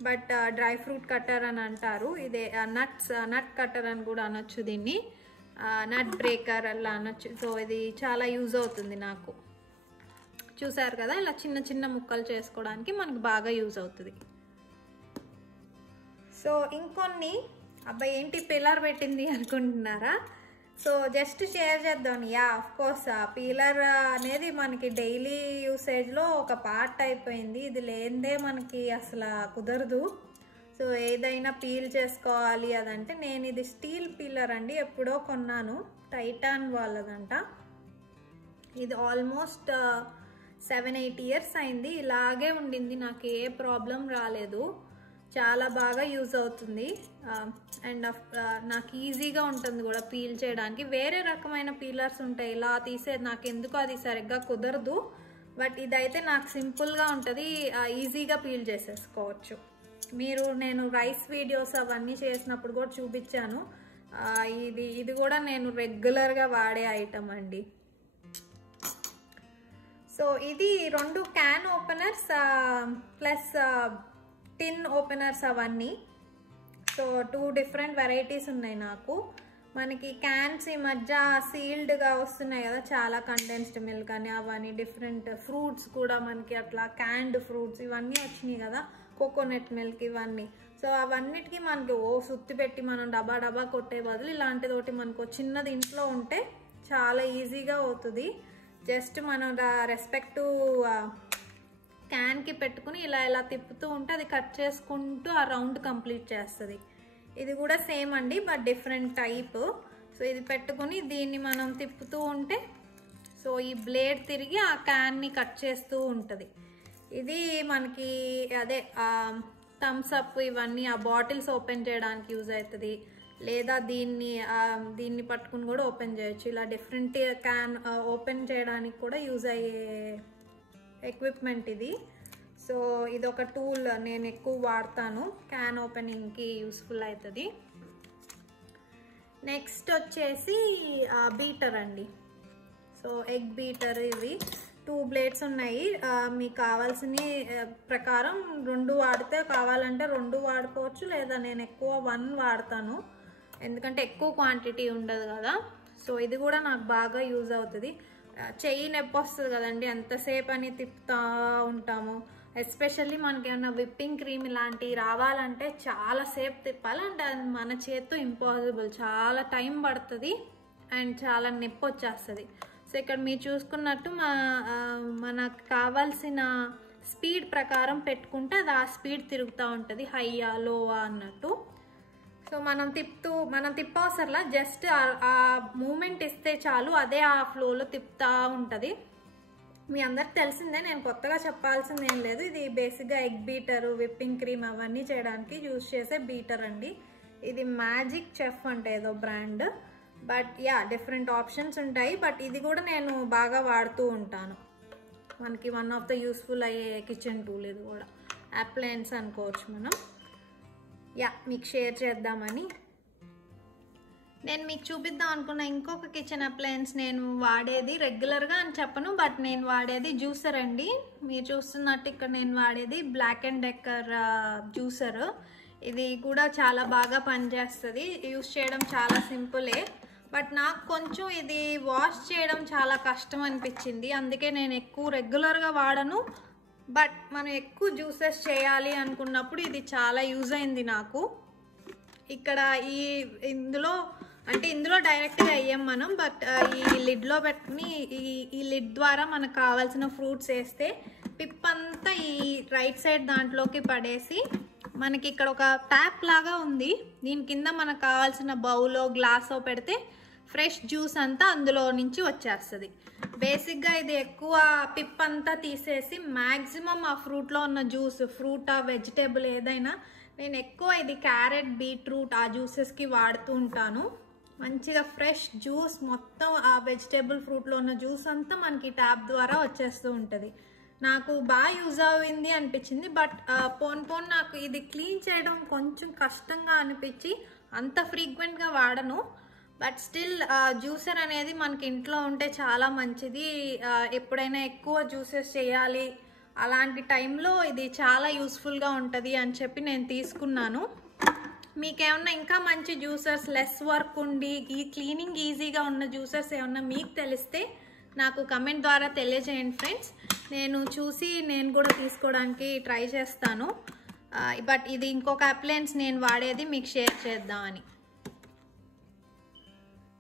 బట్ డ్రై ఫ్రూట్ కట్టర్ అని అంటారు. ఇదే నట్ కట్టర్ అని కూడా అనొచ్చు దీన్ని, నట్ బ్రేకర్ అలా అనొచ్చు. సో ఇది చాలా యూజ్ అవుతుంది నాకు. చూసారు కదా, ఇలా చిన్న చిన్న ముక్కలు చేసుకోవడానికి మనకు బాగా యూజ్ అవుతుంది. సో ఇంకొన్ని, అబ్బాయి ఏంటి పిల్లర్ పెట్టింది అనుకుంటున్నారా? సో జస్ట్ షేర్ చేద్దాం. ఆఫ్ కోర్స్ పీలర్ అనేది మనకి డైలీ యూసేజ్లో ఒక పార్ట్ అయిపోయింది. ఇది లేనిదే మనకి అసలు కుదరదు. సో ఏదైనా పీల్ చేసుకోవాలి అదంటే, నేను ఇది స్టీల్ పీలర్ అండి, ఎప్పుడో కొన్నాను, టైటాన్ వాళ్ళదంట. ఇది ఆల్మోస్ట్ 7-8 ఇయర్స్ అయింది, ఇలాగే ఉండింది, నాకు ఏ ప్రాబ్లం రాలేదు. చాలా బాగా యూజ్ అవుతుంది. అండ్ నాకు ఈజీగా ఉంటుంది కూడా పీల్ చేయడానికి. వేరే రకమైన పీలర్స్ ఉంటాయి ఇలా తీసేది, నాకు ఎందుకో అది సరిగ్గా కుదరదు. బట్ ఇదైతే నాకు సింపుల్గా ఉంటుంది, ఈజీగా పీల్ చేసేసుకోవచ్చు. నేను రైస్ వీడియోస్ అవన్నీ చేసినప్పుడు కూడా చూపించాను. ఇది కూడా నేను రెగ్యులర్గా వాడే ఐటమ్ అండి. సో ఇది 2 can openers plus tin openers అవన్నీ. సో 2 డిఫరెంట్ వెరైటీస్ ఉన్నాయి నాకు. మనకి క్యాన్స్ ఈ మధ్య సీల్డ్గా వస్తున్నాయి కదా, చాలా కండెన్స్డ్ మిల్క్ అని అవన్నీ, డిఫరెంట్ ఫ్రూట్స్ కూడా మనకి అట్లా క్యాన్డ్ ఫ్రూట్స్ ఇవన్నీ వచ్చినాయి కదా, కోకోనట్ మిల్క్ ఇవన్నీ. సో అవన్నిటికీ మనకి సుత్తి పెట్టి మనం డబ్బా కొట్టే బదులు ఇలాంటిది ఒకటి మనకు చిన్నది ఇంట్లో ఉంటే చాలా ఈజీగా అవుతుంది. జస్ట్ మనం రెస్పెక్ట్ క్యాన్కి పెట్టుకుని ఇలా తిప్పుతూ ఉంటే అది కట్ చేసుకుంటూ ఆ రౌండ్ కంప్లీట్ చేస్తుంది. ఇది కూడా సేమ్ అండి, బట్ డిఫరెంట్ టైప్. సో ఇది పెట్టుకుని దీన్ని మనం తిప్పుతూ ఉంటే సో ఈ బ్లేడ్ తిరిగి ఆ క్యాన్ని కట్ చేస్తూ ఉంటుంది. ఇది మనకి అదే థమ్స్ అప్ ఇవన్నీ ఆ బాటిల్స్ ఓపెన్ చేయడానికి యూజ్ అవుతుంది. లేదా దీన్ని పట్టుకుని కూడా ఓపెన్ చేయొచ్చు. ఇలా డిఫరెంట్ క్యాన్ ఓపెన్ చేయడానికి కూడా యూజ్ అయ్యే ఎక్విప్మెంట్ ఇది. సో ఇది ఒక టూల్ నేను ఎక్కువ వాడతాను, క్యాన్ ఓపెనింగ్కి యూస్ఫుల్ అవుతుంది. నెక్స్ట్ వచ్చేసి బీటర్ అండి. సో ఎగ్ బీటర్, ఇవి 2 బ్లేడ్స్ ఉన్నాయి. మీకు కావాల్సిన ప్రకారం 2 వాడితే, కావాలంటే 2 వాడుకోవచ్చు, లేదా నేను ఎక్కువ 1 వాడతాను ఎందుకంటే ఎక్కువ క్వాంటిటీ ఉండదు కదా. సో ఇది కూడా నాకు బాగా యూజ్ అవుతుంది. చెయ్యి నొప్పి వస్తుంది కదండి, ఎంతసేపు అని తిప్పుతూ ఉంటాము. ఎస్పెషల్లీ మనకి ఏమన్నా విప్పింగ్ క్రీమ్ ఇలాంటివి రావాలంటే చాలాసేపు తిప్పాలి, అంటే అది మన చేత్తో ఇంపాసిబుల్, చాలా టైం పడుతుంది అండ్ చాలా నొప్పి వచ్చేస్తుంది. సో ఇక్కడ మీరు చూసుకున్నట్టు మనకు కావాల్సిన స్పీడ్ ప్రకారం పెట్టుకుంటే అది ఆ స్పీడ్ తిరుగుతూ ఉంటుంది, హైయా లోవా అన్నట్టు. సో మనం తిప్పవసరలా, జస్ట్ ఆ మూమెంట్ ఇస్తే చాలు, అదే ఆ ఫ్లోలో తిప్పుతూ ఉంటుంది. మీ అందరికి తెలిసిందే, నేను కొత్తగా చెప్పాల్సింది ఏం లేదు. ఇది బేసిక్గా ఎగ్ బీటరు, విప్పింగ్ క్రీమ్ అవన్నీ చేయడానికి యూజ్ చేసే బీటర్ అండి. ఇది మ్యాజిక్ చెఫ్ అంటే ఏదో బ్రాండ్, బట్ డిఫరెంట్ ఆప్షన్స్ ఉంటాయి. బట్ ఇది కూడా నేను బాగా వాడుతూ ఉంటాను. మనకి వన్ ఆఫ్ ద యూస్ఫుల్ అయ్యే కిచెన్ టూల్ ఇది కూడా, అప్లయన్స్ అనుకోవచ్చు మనం. మీకు షేర్ చేద్దామని నేను మీకు చూపిద్దాం అనుకున్న ఇంకొక కిచెన్ అప్లయన్స్ నేను వాడేది రెగ్యులర్గా అని చెప్పను, బట్ నేను వాడేది జ్యూసర్ అండి. మీరు చూస్తున్నట్టు ఇక్కడ నేను వాడేది బ్లాక్ అండ్ డెక్కర్ జ్యూసర్. ఇది కూడా చాలా బాగా పనిచేస్తుంది, యూస్ చేయడం చాలా సింపులే. బట్ నాకు కొంచెం ఇది వాష్ చేయడం చాలా కష్టం అనిపించింది, అందుకే నేను ఎక్కువ రెగ్యులర్గా వాడను. బట్ మనం ఎక్కువ జ్యూసెస్ చేయాలి అనుకున్నప్పుడు ఇది చాలా యూజ్ అయింది నాకు. ఇక్కడ ఇందులో డైరెక్ట్గా వేయం మనం, బట్ ఈ లిడ్లో పెట్టుకుని ఈ లిడ్ ద్వారా మనకు కావాల్సిన ఫ్రూట్స్ వేస్తే పిప్ అంతా ఈ రైట్ సైడ్ దాంట్లోకి పడేసి మనకి ఇక్కడ ఒక ట్యాప్ లాగా ఉంది, దీని కింద మనకు కావాల్సిన బౌలో గ్లాసో పెడితే ఫ్రెష్ జ్యూస్ అంతా అందులో నుంచి వచ్చేస్తుంది. బేసిక్గా ఇది ఎక్కువ పిప్ అంతా తీసేసి మ్యాక్సిమం ఆ ఫ్రూట్లో ఉన్న జ్యూస్, ఫ్రూట్ ఆ వెజిటేబుల్ ఏదైనా, నేను ఎక్కువ ఇది క్యారెట్, బీట్రూట్ ఆ జ్యూసెస్కి వాడుతూ ఉంటాను. మంచిగా ఫ్రెష్ జ్యూస్ మొత్తం ఆ వెజిటేబుల్ ఫ్రూట్లో ఉన్న జ్యూస్ అంతా మనకి ట్యాప్ ద్వారా వచ్చేస్తూ ఉంటుంది. నాకు బాగా యూజ్ అయింది అనిపించింది. బట్ పోన్ నాకు ఇది క్లీన్ చేయడం కొంచెం కష్టంగా అనిపించి అంత ఫ్రీక్వెంట్గా వాడను. బట్ స్టిల్ జ్యూసర్ అనేది మనకి ఇంట్లో ఉంటే చాలా మంచిది. ఎప్పుడైనా ఎక్కువ జ్యూసెస్ చేయాలి అలాంటి టైంలో ఇది చాలా యూస్ఫుల్గా ఉంటుంది అని చెప్పి నేను తీసుకున్నాను. మీకేమన్నా ఇంకా మంచి జ్యూసర్స్, లెస్ వర్క్ ఉండి ఈ క్లీనింగ్ ఈజీగా ఉన్న జ్యూసర్స్ ఏమన్నా మీకు తెలిస్తే నాకు కమెంట్ ద్వారా తెలియజేయండి ఫ్రెండ్స్. నేను చూసి నేను కూడా తీసుకోవడానికి ట్రై చేస్తాను. బట్ ఇది ఇంకొక అప్లయన్స్ నేను వాడేది మీకు షేర్ చేద్దామని.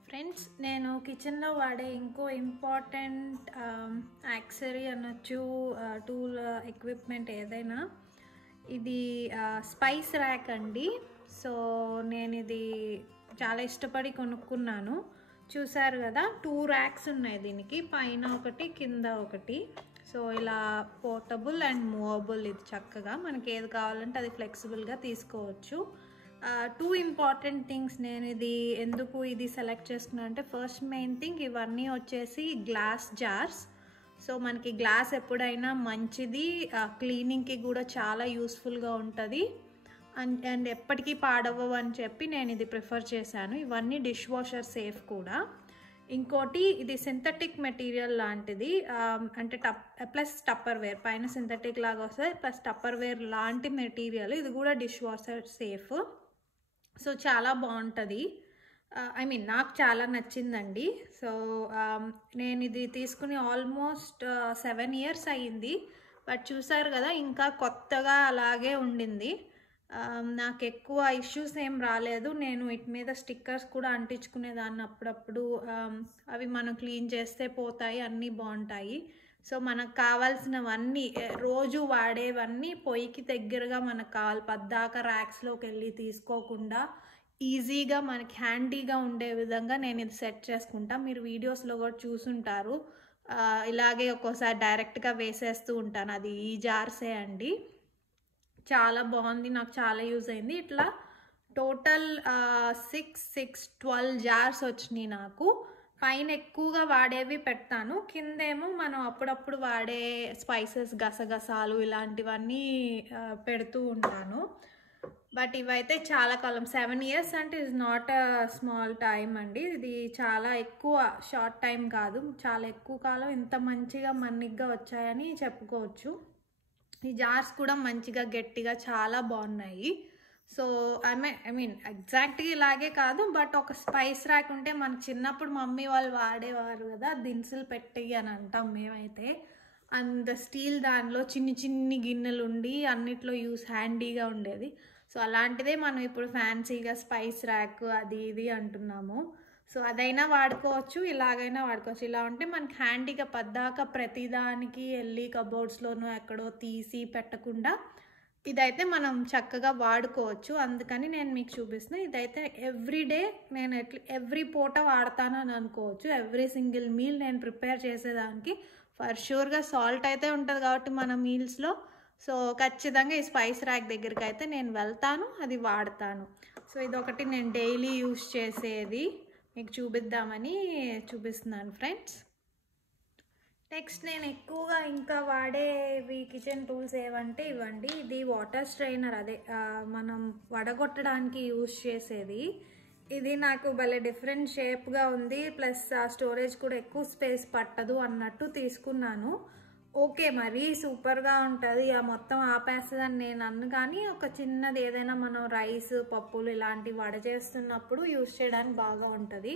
ఫ్రెండ్స్, నేను కిచెన్లో వాడే ఇంకో ఇంపార్టెంట్ యాక్సెసరీ అనొచ్చు, టూల్, ఎక్విప్మెంట్ ఏదైనా, ఇది స్పైస్ ర్యాక్ అండి. సో నేను ఇది చాలా ఇష్టపడి కొనుక్కున్నాను. చూసారు కదా, 2 ర్యాక్స్ ఉన్నాయి దీనికి, పైన ఒకటి కింద ఒకటి. సో ఇలా పోర్టబుల్ అండ్ మూవబుల్, ఇది చక్కగా మనకి ఏది కావాలంటే అది ఫ్లెక్సిబుల్గా తీసుకోవచ్చు. 2 ఇంపార్టెంట్ థింగ్స్ నేను ఎందుకు ఇది సెలెక్ట్ చేసుకున్నాను అంటే, ఫస్ట్ మెయిన్ థింగ్ ఇవన్నీ వచ్చేసి గ్లాస్ జార్స్. సో మనకి గ్లాస్ ఎప్పుడైనా మంచిది, క్లీనింగ్కి కూడా చాలా యూస్ఫుల్గా ఉంటుంది అండ్ ఎప్పటికీ పాడవ్వవు అని చెప్పి నేను ఇది ప్రిఫర్ చేశాను. ఇవన్నీ డిష్ వాషర్ సేఫ్ కూడా. ఇంకోటి, ఇది సింథటిక్ మెటీరియల్ లాంటిది, అంటే ప్లస్ టప్పర్ వేర్, పైన సింథటిక్ లాగా వస్తుంది, ప్లస్ టప్పర్ వేర్ లాంటి మెటీరియల్. ఇది కూడా డిష్ వాషర్ సేఫ్. సో చాలా బాగుంటుంది, నాకు చాలా నచ్చిందండి. సో నేను ఇది తీసుకుని ఆల్మోస్ట్ 7 years అయ్యింది. బట్ చూసారు కదా, ఇంకా కొత్తగా అలాగే ఉండింది. నాకు ఎక్కువ ఇష్యూస్ ఏం రాలేదు. నేను వీటి మీద స్టిక్కర్స్ కూడా అంటించుకునేదాన్ని అప్పుడప్పుడు. అవి మనం క్లీన్ చేస్తే పోతాయి, అన్నీ బాగుంటాయి. సో మనకు కావాల్సినవన్నీ, రోజు వాడేవన్నీ పొయ్యికి దగ్గరగా మనకు కావాలి, పద్దాక ర్యాక్స్లోకి వెళ్ళి తీసుకోకుండా ఈజీగా మనకి హ్యాండీగా ఉండే విధంగా నేను ఇది సెట్ చేసుకుంటా. మీరు వీడియోస్లో కూడా చూసుంటారు, ఇలాగే ఒక్కోసారి డైరెక్ట్గా వేసేస్తూ ఉంటాను. అది ఈ జార్సే అండి. చాలా బాగుంది, నాకు చాలా యూజ్ అయింది. ఇట్లా టోటల్ 12 జార్స్ వచ్చినాయి నాకు. పైన ఎక్కువగా వాడేవి పెడతాను, కిందేమో మనం అప్పుడప్పుడు వాడే స్పైసెస్, గసగసాలు ఇలాంటివన్నీ పెడుతూ ఉంటాను. బట్ ఇవైతే చాలా కాలం, 7 years అంటే is not a small time అండి. ఇది చాలా ఎక్కువ, షార్ట్ టైం కాదు, చాలా ఎక్కువ కాలం ఇంత మంచిగా మన్నిగ్గా వచ్చాయని చెప్పుకోవచ్చు. ఈ జార్స్ కూడా మంచిగా గట్టిగా చాలా బాగున్నాయి. సో ఐ మీన్ ఎగ్జాక్ట్గా ఇలాగే కాదు, బట్ ఒక స్పైస్ ర్యాక్ ఉంటే మనకు చిన్నప్పుడు మమ్మీ వాళ్ళు వాడేవారు కదా, దినుసులు పెట్టేయి అని అంటాం మేమైతే. అండ్ స్టీల్ దానిలో చిన్ని గిన్నెలు ఉండి అన్నిట్లో హ్యాండీగా ఉండేది. సో అలాంటిదే మనం ఇప్పుడు ఫ్యాన్సీగా స్పైస్ ర్యాక్ అది ఇది అంటున్నాము. సో అదైనా వాడుకోవచ్చు, ఇలాగైనా వాడుకోవచ్చు. ఇలా ఉంటే మనకి హ్యాండీగా పద్దాక ప్రతిదానికి వెళ్ళి కబోర్డ్స్లోనూ ఎక్కడో తీసి పెట్టకుండా ఇదైతే మనం చక్కగా వాడుకోవచ్చు. అందుకని నేను మీకు చూపిస్తున్నాను. ఇదైతే ఎవ్రీడే నేను ఎవ్రీ పూట వాడతాను అని అనుకోవచ్చు. ఎవ్రీ సింగిల్ మీల్ నేను ప్రిపేర్ చేసేదానికి ఫర్ షూర్గా సాల్ట్ అయితే ఉంటుంది కాబట్టి మన మీల్స్లో. సో ఖచ్చితంగా ఈ స్పైస్ ర్యాక్ దగ్గరికి అయితే నేను వెళ్తాను, అది వాడతాను. సో ఇదొకటి నేను డైలీ యూస్ చేసేది, మీకు చూపిద్దామని చూపిస్తున్నాను ఫ్రెండ్స్. నెక్స్ట్ నేను ఎక్కువగా ఇంకా వాడేవి కిచెన్ టూల్స్ ఏవంటే ఇవ్వండి. ఇది వాటర్ స్ట్రైనర్, అదే మనం వడగొట్టడానికి యూజ్ చేసేది. ఇది నాకు భలే డిఫరెంట్ షేప్గా ఉంది, ప్లస్ స్టోరేజ్ కూడా ఎక్కువ స్పేస్ పట్టదు అన్నట్టు తీసుకున్నాను. ఓకే, మరీ సూపర్గా ఉంటుంది మొత్తం ఆపేస్తుందని నేను అన్ను, కానీ ఒక చిన్నది ఏదైనా మనం రైస్ పప్పులు ఇలాంటివి వడ చేస్తున్నప్పుడు యూజ్ చేయడానికి బాగా ఉంటుంది.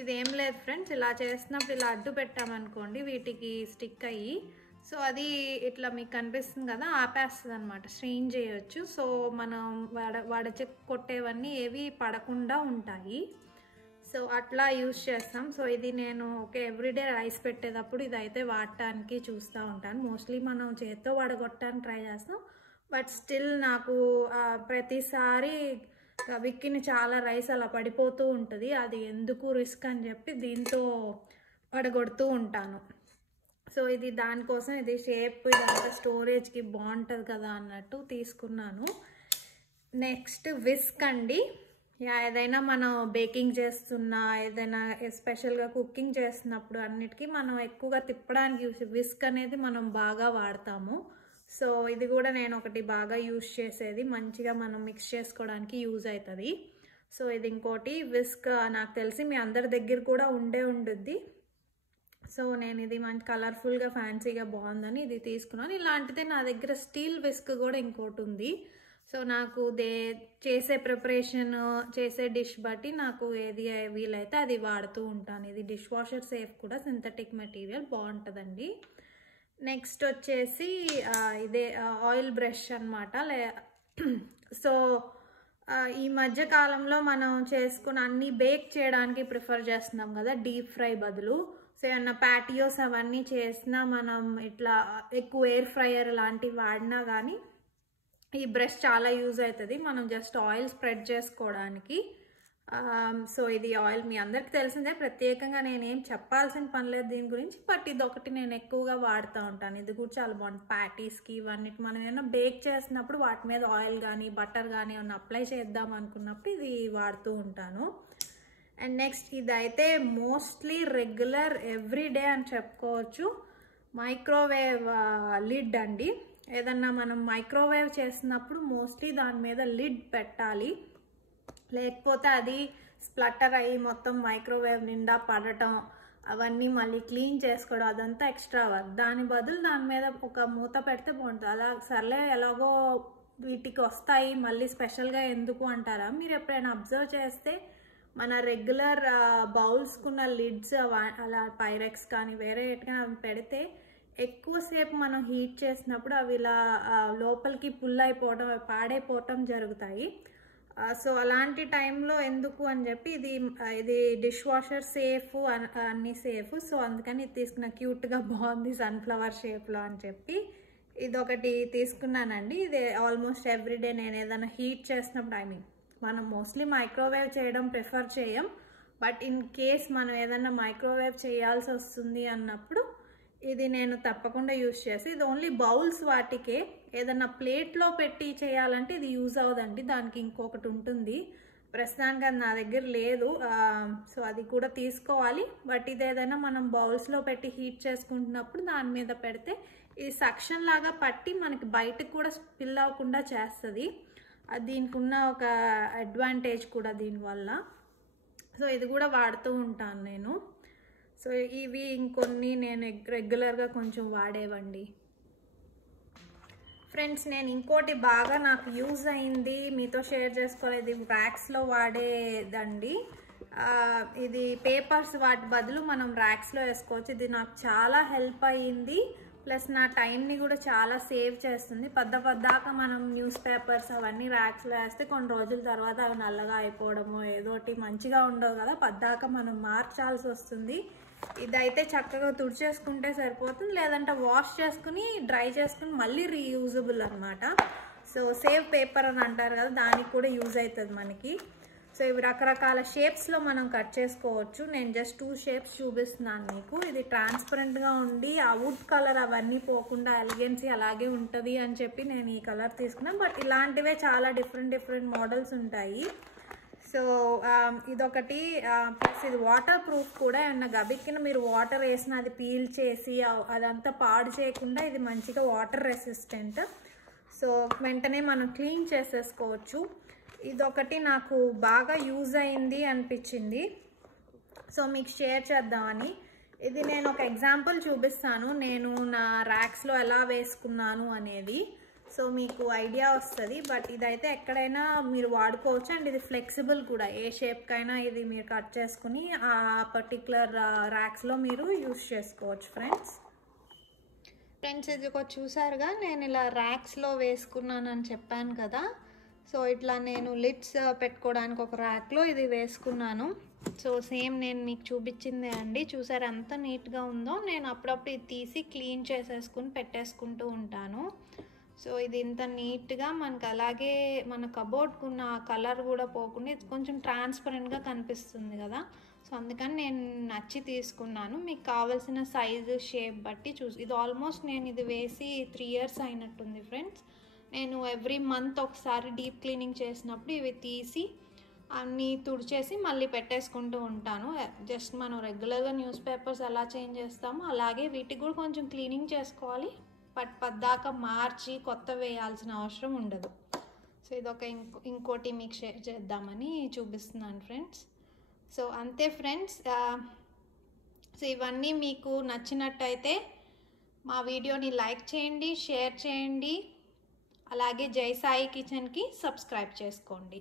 ఇదేం లేదు ఫ్రెండ్స్, ఇలా చేస్తున్నప్పుడు ఇలా అడ్డు పెట్టామనుకోండి వీటికి స్టిక్ అయ్యి, సో అది ఇట్లా మీకు కనిపిస్తుంది కదా, ఆపేస్తుంది అనమాట, స్ట్రెయిన్ చేయొచ్చు. సో మనం కొట్టేవన్నీ ఏవి పడకుండా ఉంటాయి. సో అట్లా యూజ్ చేస్తాం. సో ఇది నేను ఎవ్రీడే రైస్ పెట్టేటప్పుడు ఇదైతే వాడటానికి చూస్తూ ఉంటాను. మోస్ట్లీ మనం చేత్తో వడగొట్టడానికి ట్రై చేస్తాం, బట్ స్టిల్ నాకు ప్రతిసారి విక్కిన చాలా రైస్ అలా పడిపోతూ ఉంటుంది. అది ఎందుకు రిస్క్ అని చెప్పి దీంతో వడగొడుతూ ఉంటాను. సో ఇది దానికోసం, ఇది షేప్ ఇదంతా స్టోరేజ్కి బాగుంటుంది కదా అన్నట్టు తీసుకున్నాను. నెక్స్ట్ విస్క్ అండి. ఏదైనా మనం బేకింగ్ చేస్తున్నా, ఏదైనా స్పెషల్గా కుకింగ్ చేస్తున్నప్పుడు అన్నిటికీ మనం ఎక్కువగా తిప్పడానికి విస్క్ అనేది మనం బాగా వాడతాము. సో ఇది కూడా నేను ఒకటి బాగా యూజ్ చేసేది, మంచిగా మనం మిక్స్ చేసుకోవడానికి యూజ్ అవుతుంది. సో ఇది ఇంకోటి విస్క్, నాకు తెలిసి మీ అందరి దగ్గర కూడా ఉండుద్ది. సో నేను ఇది మంచి కలర్ఫుల్గా ఫ్యాన్సీగా బాగుందని ఇది తీసుకున్నాను. ఇలాంటిదే నా దగ్గర స్టీల్ విస్క్ కూడా ఇంకోటి ఉంది. సో నాకు చేసే ప్రిపరేషన్, చేసే డిష్ బట్టి నాకు ఏది వీలైతే అది వాడుతూ ఉంటాను. ఇది డిష్ వాషర్ సేఫ్ కూడా, సింథటిక్ మెటీరియల్, బాగుంటుందండి. నెక్స్ట్ వచ్చేసి ఇదే ఆయిల్ బ్రష్ అనమాట. సో ఈ మధ్య కాలంలో మనం చేసుకున్న అన్ని బేక్ చేయడానికి ప్రిఫర్ చేస్తున్నాం కదా, డీప్ ఫ్రై బదులు. సో ఏమన్నా ప్యాటియోస్ అవన్నీ చేసినా మనం ఇట్లా ఎక్కువ ఎయిర్ ఫ్రైయర్ లాంటివి వాడినా కానీ ఈ బ్రష్ చాలా యూజ్ అవుతుంది, మనం జస్ట్ ఆయిల్ స్ప్రెడ్ చేసుకోవడానికి. సో ఇది ఆయిల్ మీ అందరికి తెలిసిందే, ప్రత్యేకంగా నేనేం చెప్పాల్సిన పని లేదు దీని గురించి, బట్ ఇది ఒకటి నేను ఎక్కువగా వాడుతూ ఉంటాను. ఇది కూడా చాలా బాగుంటుంది ప్యాటీస్కి ఇవన్నిటి. మనం ఏమైనా బేక్ చేసినప్పుడు వాటి మీద ఆయిల్ కానీ బటర్ కానీ ఏమైనా అప్లై చేద్దాం అనుకున్నప్పుడు ఇది వాడుతూ ఉంటాను. అండ్ నెక్స్ట్ ఇదైతే మోస్ట్లీ రెగ్యులర్ ఎవ్రీడే అని చెప్పుకోవచ్చు, మైక్రోవేవ్ లిడ్ అండి. ఏదన్నా మనం మైక్రోవేవ్ చేసినప్పుడు మోస్ట్లీ దాని మీద లిడ్ పెట్టాలి, లేకపోతే అది స్ప్లటర్ అయ్యి మొత్తం మైక్రోవేవ్ నిండా పడటం, అవన్నీ మళ్ళీ క్లీన్ చేసుకోవడం, అదంతా ఎక్స్ట్రా వర్క్. దాని బదులు దాని మీద ఒక మూత పెడితే బాగుంటుంది. అలా సర్లే ఎలాగో వీటికి వస్తాయి, మళ్ళీ స్పెషల్గా ఎందుకు అంటారా? మీరు ఎప్పుడైనా అబ్జర్వ్ చేస్తే మన రెగ్యులర్ బౌల్స్కున్న లిడ్స్ అలా పైరెక్స్ కానీ వేరే ఎటుకైనా పెడితే ఎక్కువసేపు మనం హీట్ చేసినప్పుడు అవి ఇలా లోపలికి పుల్ అయిపోవడం, పాడైపోవటం జరుగుతాయి. సో అలాంటి టైంలో ఎందుకు అని చెప్పి ఇది డిష్ వాషర్ సేఫ్, అన్నీ సేఫ్. సో అందుకని ఇది తీసుకున్న, క్యూట్గా బాగుంది సన్ఫ్లవర్ షేప్లో అని చెప్పి ఇదొకటి తీసుకున్నానండి. ఇది ఆల్మోస్ట్ ఎవ్రీడే నేను ఏదైనా హీట్ చేసినప్పుడు, మనం మోస్ట్లీ మైక్రోవేవ్ చేయడం ప్రిఫర్ చేయం, బట్ ఇన్ కేస్ మనం ఏదైనా మైక్రోవేవ్ చేయాల్సి వస్తుంది అన్నప్పుడు ఇది నేను తప్పకుండా యూజ్ చేసి, ఇది ఓన్లీ బౌల్స్ వాటికే. ఏదన్నా ప్లేట్లో పెట్టి చేయాలంటే ఇది యూజ్ అవ్వదండి, దానికి ఇంకొకటి ఉంటుంది. ప్రస్తుతానికి అది నా దగ్గర లేదు, సో అది కూడా తీసుకోవాలి. బట్ ఇది ఏదైనా మనం బౌల్స్లో పెట్టి హీట్ చేసుకుంటున్నప్పుడు దాని మీద పెడితే ఇది సక్షన్ లాగా పట్టి మనకి బయటకు కూడా స్పిల్ అవ్వకుండా చేస్తుంది. దీనికి ఉన్న ఒక అడ్వాంటేజ్ కూడా దీనివల్ల. సో ఇది కూడా వాడుతూ ఉంటాను నేను. సో ఇవి ఇంకొన్ని నేను రెగ్యులర్గా కొంచెం వాడేవండి. ఫ్రెండ్స్ నేను ఇంకోటి బాగా నాకు యూజ్ అయింది మీతో షేర్ చేసుకోలేదు, ర్యాక్స్లో వాడేదండి. ఇది పేపర్స్ వాటి బదులు మనం ర్యాక్స్లో వేసుకోవచ్చు. ఇది నాకు చాలా హెల్ప్ అయ్యింది, ప్లస్ నా టైంని కూడా చాలా సేవ్ చేస్తుంది. పద్దాక మనం న్యూస్ పేపర్స్ అవన్నీ ర్యాక్స్లో వేస్తే కొన్ని రోజుల తర్వాత అవి నల్లగా అయిపోవడము, ఏదోటి మంచిగా ఉండవు కదా, పద్దాక మనం మార్చాల్సి వస్తుంది. ఇదైతే చక్కగా తుడిచేసుకుంటే సరిపోతుంది, లేదంటే వాష్ చేసుకుని డ్రై చేసుకుని మళ్ళీ రీయూజబుల్ అనమాట. సో సేవ్ పేపర్ అని అంటారు కదా, దానికి కూడా యూజ్ అవుతుంది మనకి. సో ఇవి రకరకాల షేప్స్లో మనం కట్ చేసుకోవచ్చు. నేను జస్ట్ 2 షేప్స్ చూపిస్తున్నాను మీకు. ఇది ట్రాన్స్పరెంట్గా ఉండి ఆ వుడ్ కలర్ అవన్నీ పోకుండా ఎలిగెన్సీ అలాగే ఉంటుంది అని చెప్పి నేను ఈ కలర్ తీసుకున్నాను. బట్ ఇలాంటివే చాలా డిఫరెంట్ మోడల్స్ ఉంటాయి. సో ఇదొకటి, ప్లస్ ఇది వాటర్ ప్రూఫ్ కూడా. ఏమన్నా గబిక్కిన మీరు వాటర్ వేసిన అది పీల్ చేసి అదంతా పాడు చేయకుండా ఇది మంచిగా వాటర్ రెసిస్టెంట్. సో వెంటనే మనం క్లీన్ చేసేసుకోవచ్చు. ఇదొకటి నాకు బాగా యూజ్ అయింది అనిపించింది, సో మీకు షేర్ చేద్దామని. ఇది నేను ఒక ఎగ్జాంపుల్ చూపిస్తాను, నేను నా ర్యాక్స్లో ఎలా వేసుకున్నాను అనేది. సో మీకు ఐడియా వస్తుంది. బట్ ఇదైతే ఎక్కడైనా మీరు వాడుకోవచ్చు. అండ్ ఇది ఫ్లెక్సిబుల్ కూడా, ఏ షేప్కైనా ఇది మీరు కట్ చేసుకుని ఆ పర్టికులర్ ర్యాక్స్లో మీరు యూస్ చేసుకోవచ్చు ఫ్రెండ్స్. ఇది ఒక చూసారుగా, నేను ఇలా ర్యాక్స్లో వేసుకున్నానని చెప్పాను కదా. సో ఇట్లా నేను లిడ్స్ పెట్టుకోవడానికి ఒక ర్యాక్లో ఇది వేసుకున్నాను. సో సేమ్ నేను మీకు చూపించిందే అండి. చూసారు ఎంత నీట్గా ఉందో. నేను అప్పుడప్పుడు ఇది తీసి క్లీన్ చేసేసుకుని పెట్టేసుకుంటూ ఉంటాను. సో ఇది ఇంత నీట్గా మనకు, అలాగే మన కబోర్డ్కున్న కలర్ కూడా పోకుండా ఇది కొంచెం ట్రాన్స్పరెంట్గా కనిపిస్తుంది కదా. సో అందుకని నేను నచ్చి తీసుకున్నాను. మీకు కావాల్సిన సైజు షేప్ బట్టి ఇది ఆల్మోస్ట్ నేను ఇది వేసి 3 years అయినట్టుంది ఫ్రెండ్స్. నేను ఎవ్రీ మంత్ ఒకసారి డీప్ క్లీనింగ్ చేసినప్పుడు ఇవి తీసి అన్నీ తుడిచేసి మళ్ళీ పెట్టేసుకుంటూ ఉంటాను. జస్ట్ మనం రెగ్యులర్గా న్యూస్ పేపర్స్ ఎలా చేంజ్ చేస్తామో అలాగే వీటికి కూడా కొంచెం క్లీనింగ్ చేసుకోవాలి. పద్దాకా మార్చి కొత్త వేయాల్సిన అవసరం ఉండదు. సో ఇదొక ఇంకోటి మీకు షేర్ చేద్దామని చూపిస్తున్నాను ఫ్రెండ్స్. సో అంతే ఫ్రెండ్స్. సో ఇవన్నీ మీకు నచ్చినట్టయితే మా వీడియోని లైక్ చేయండి, షేర్ చేయండి, అలాగే జై సాయి కిచెన్కి సబ్స్క్రైబ్ చేసుకోండి.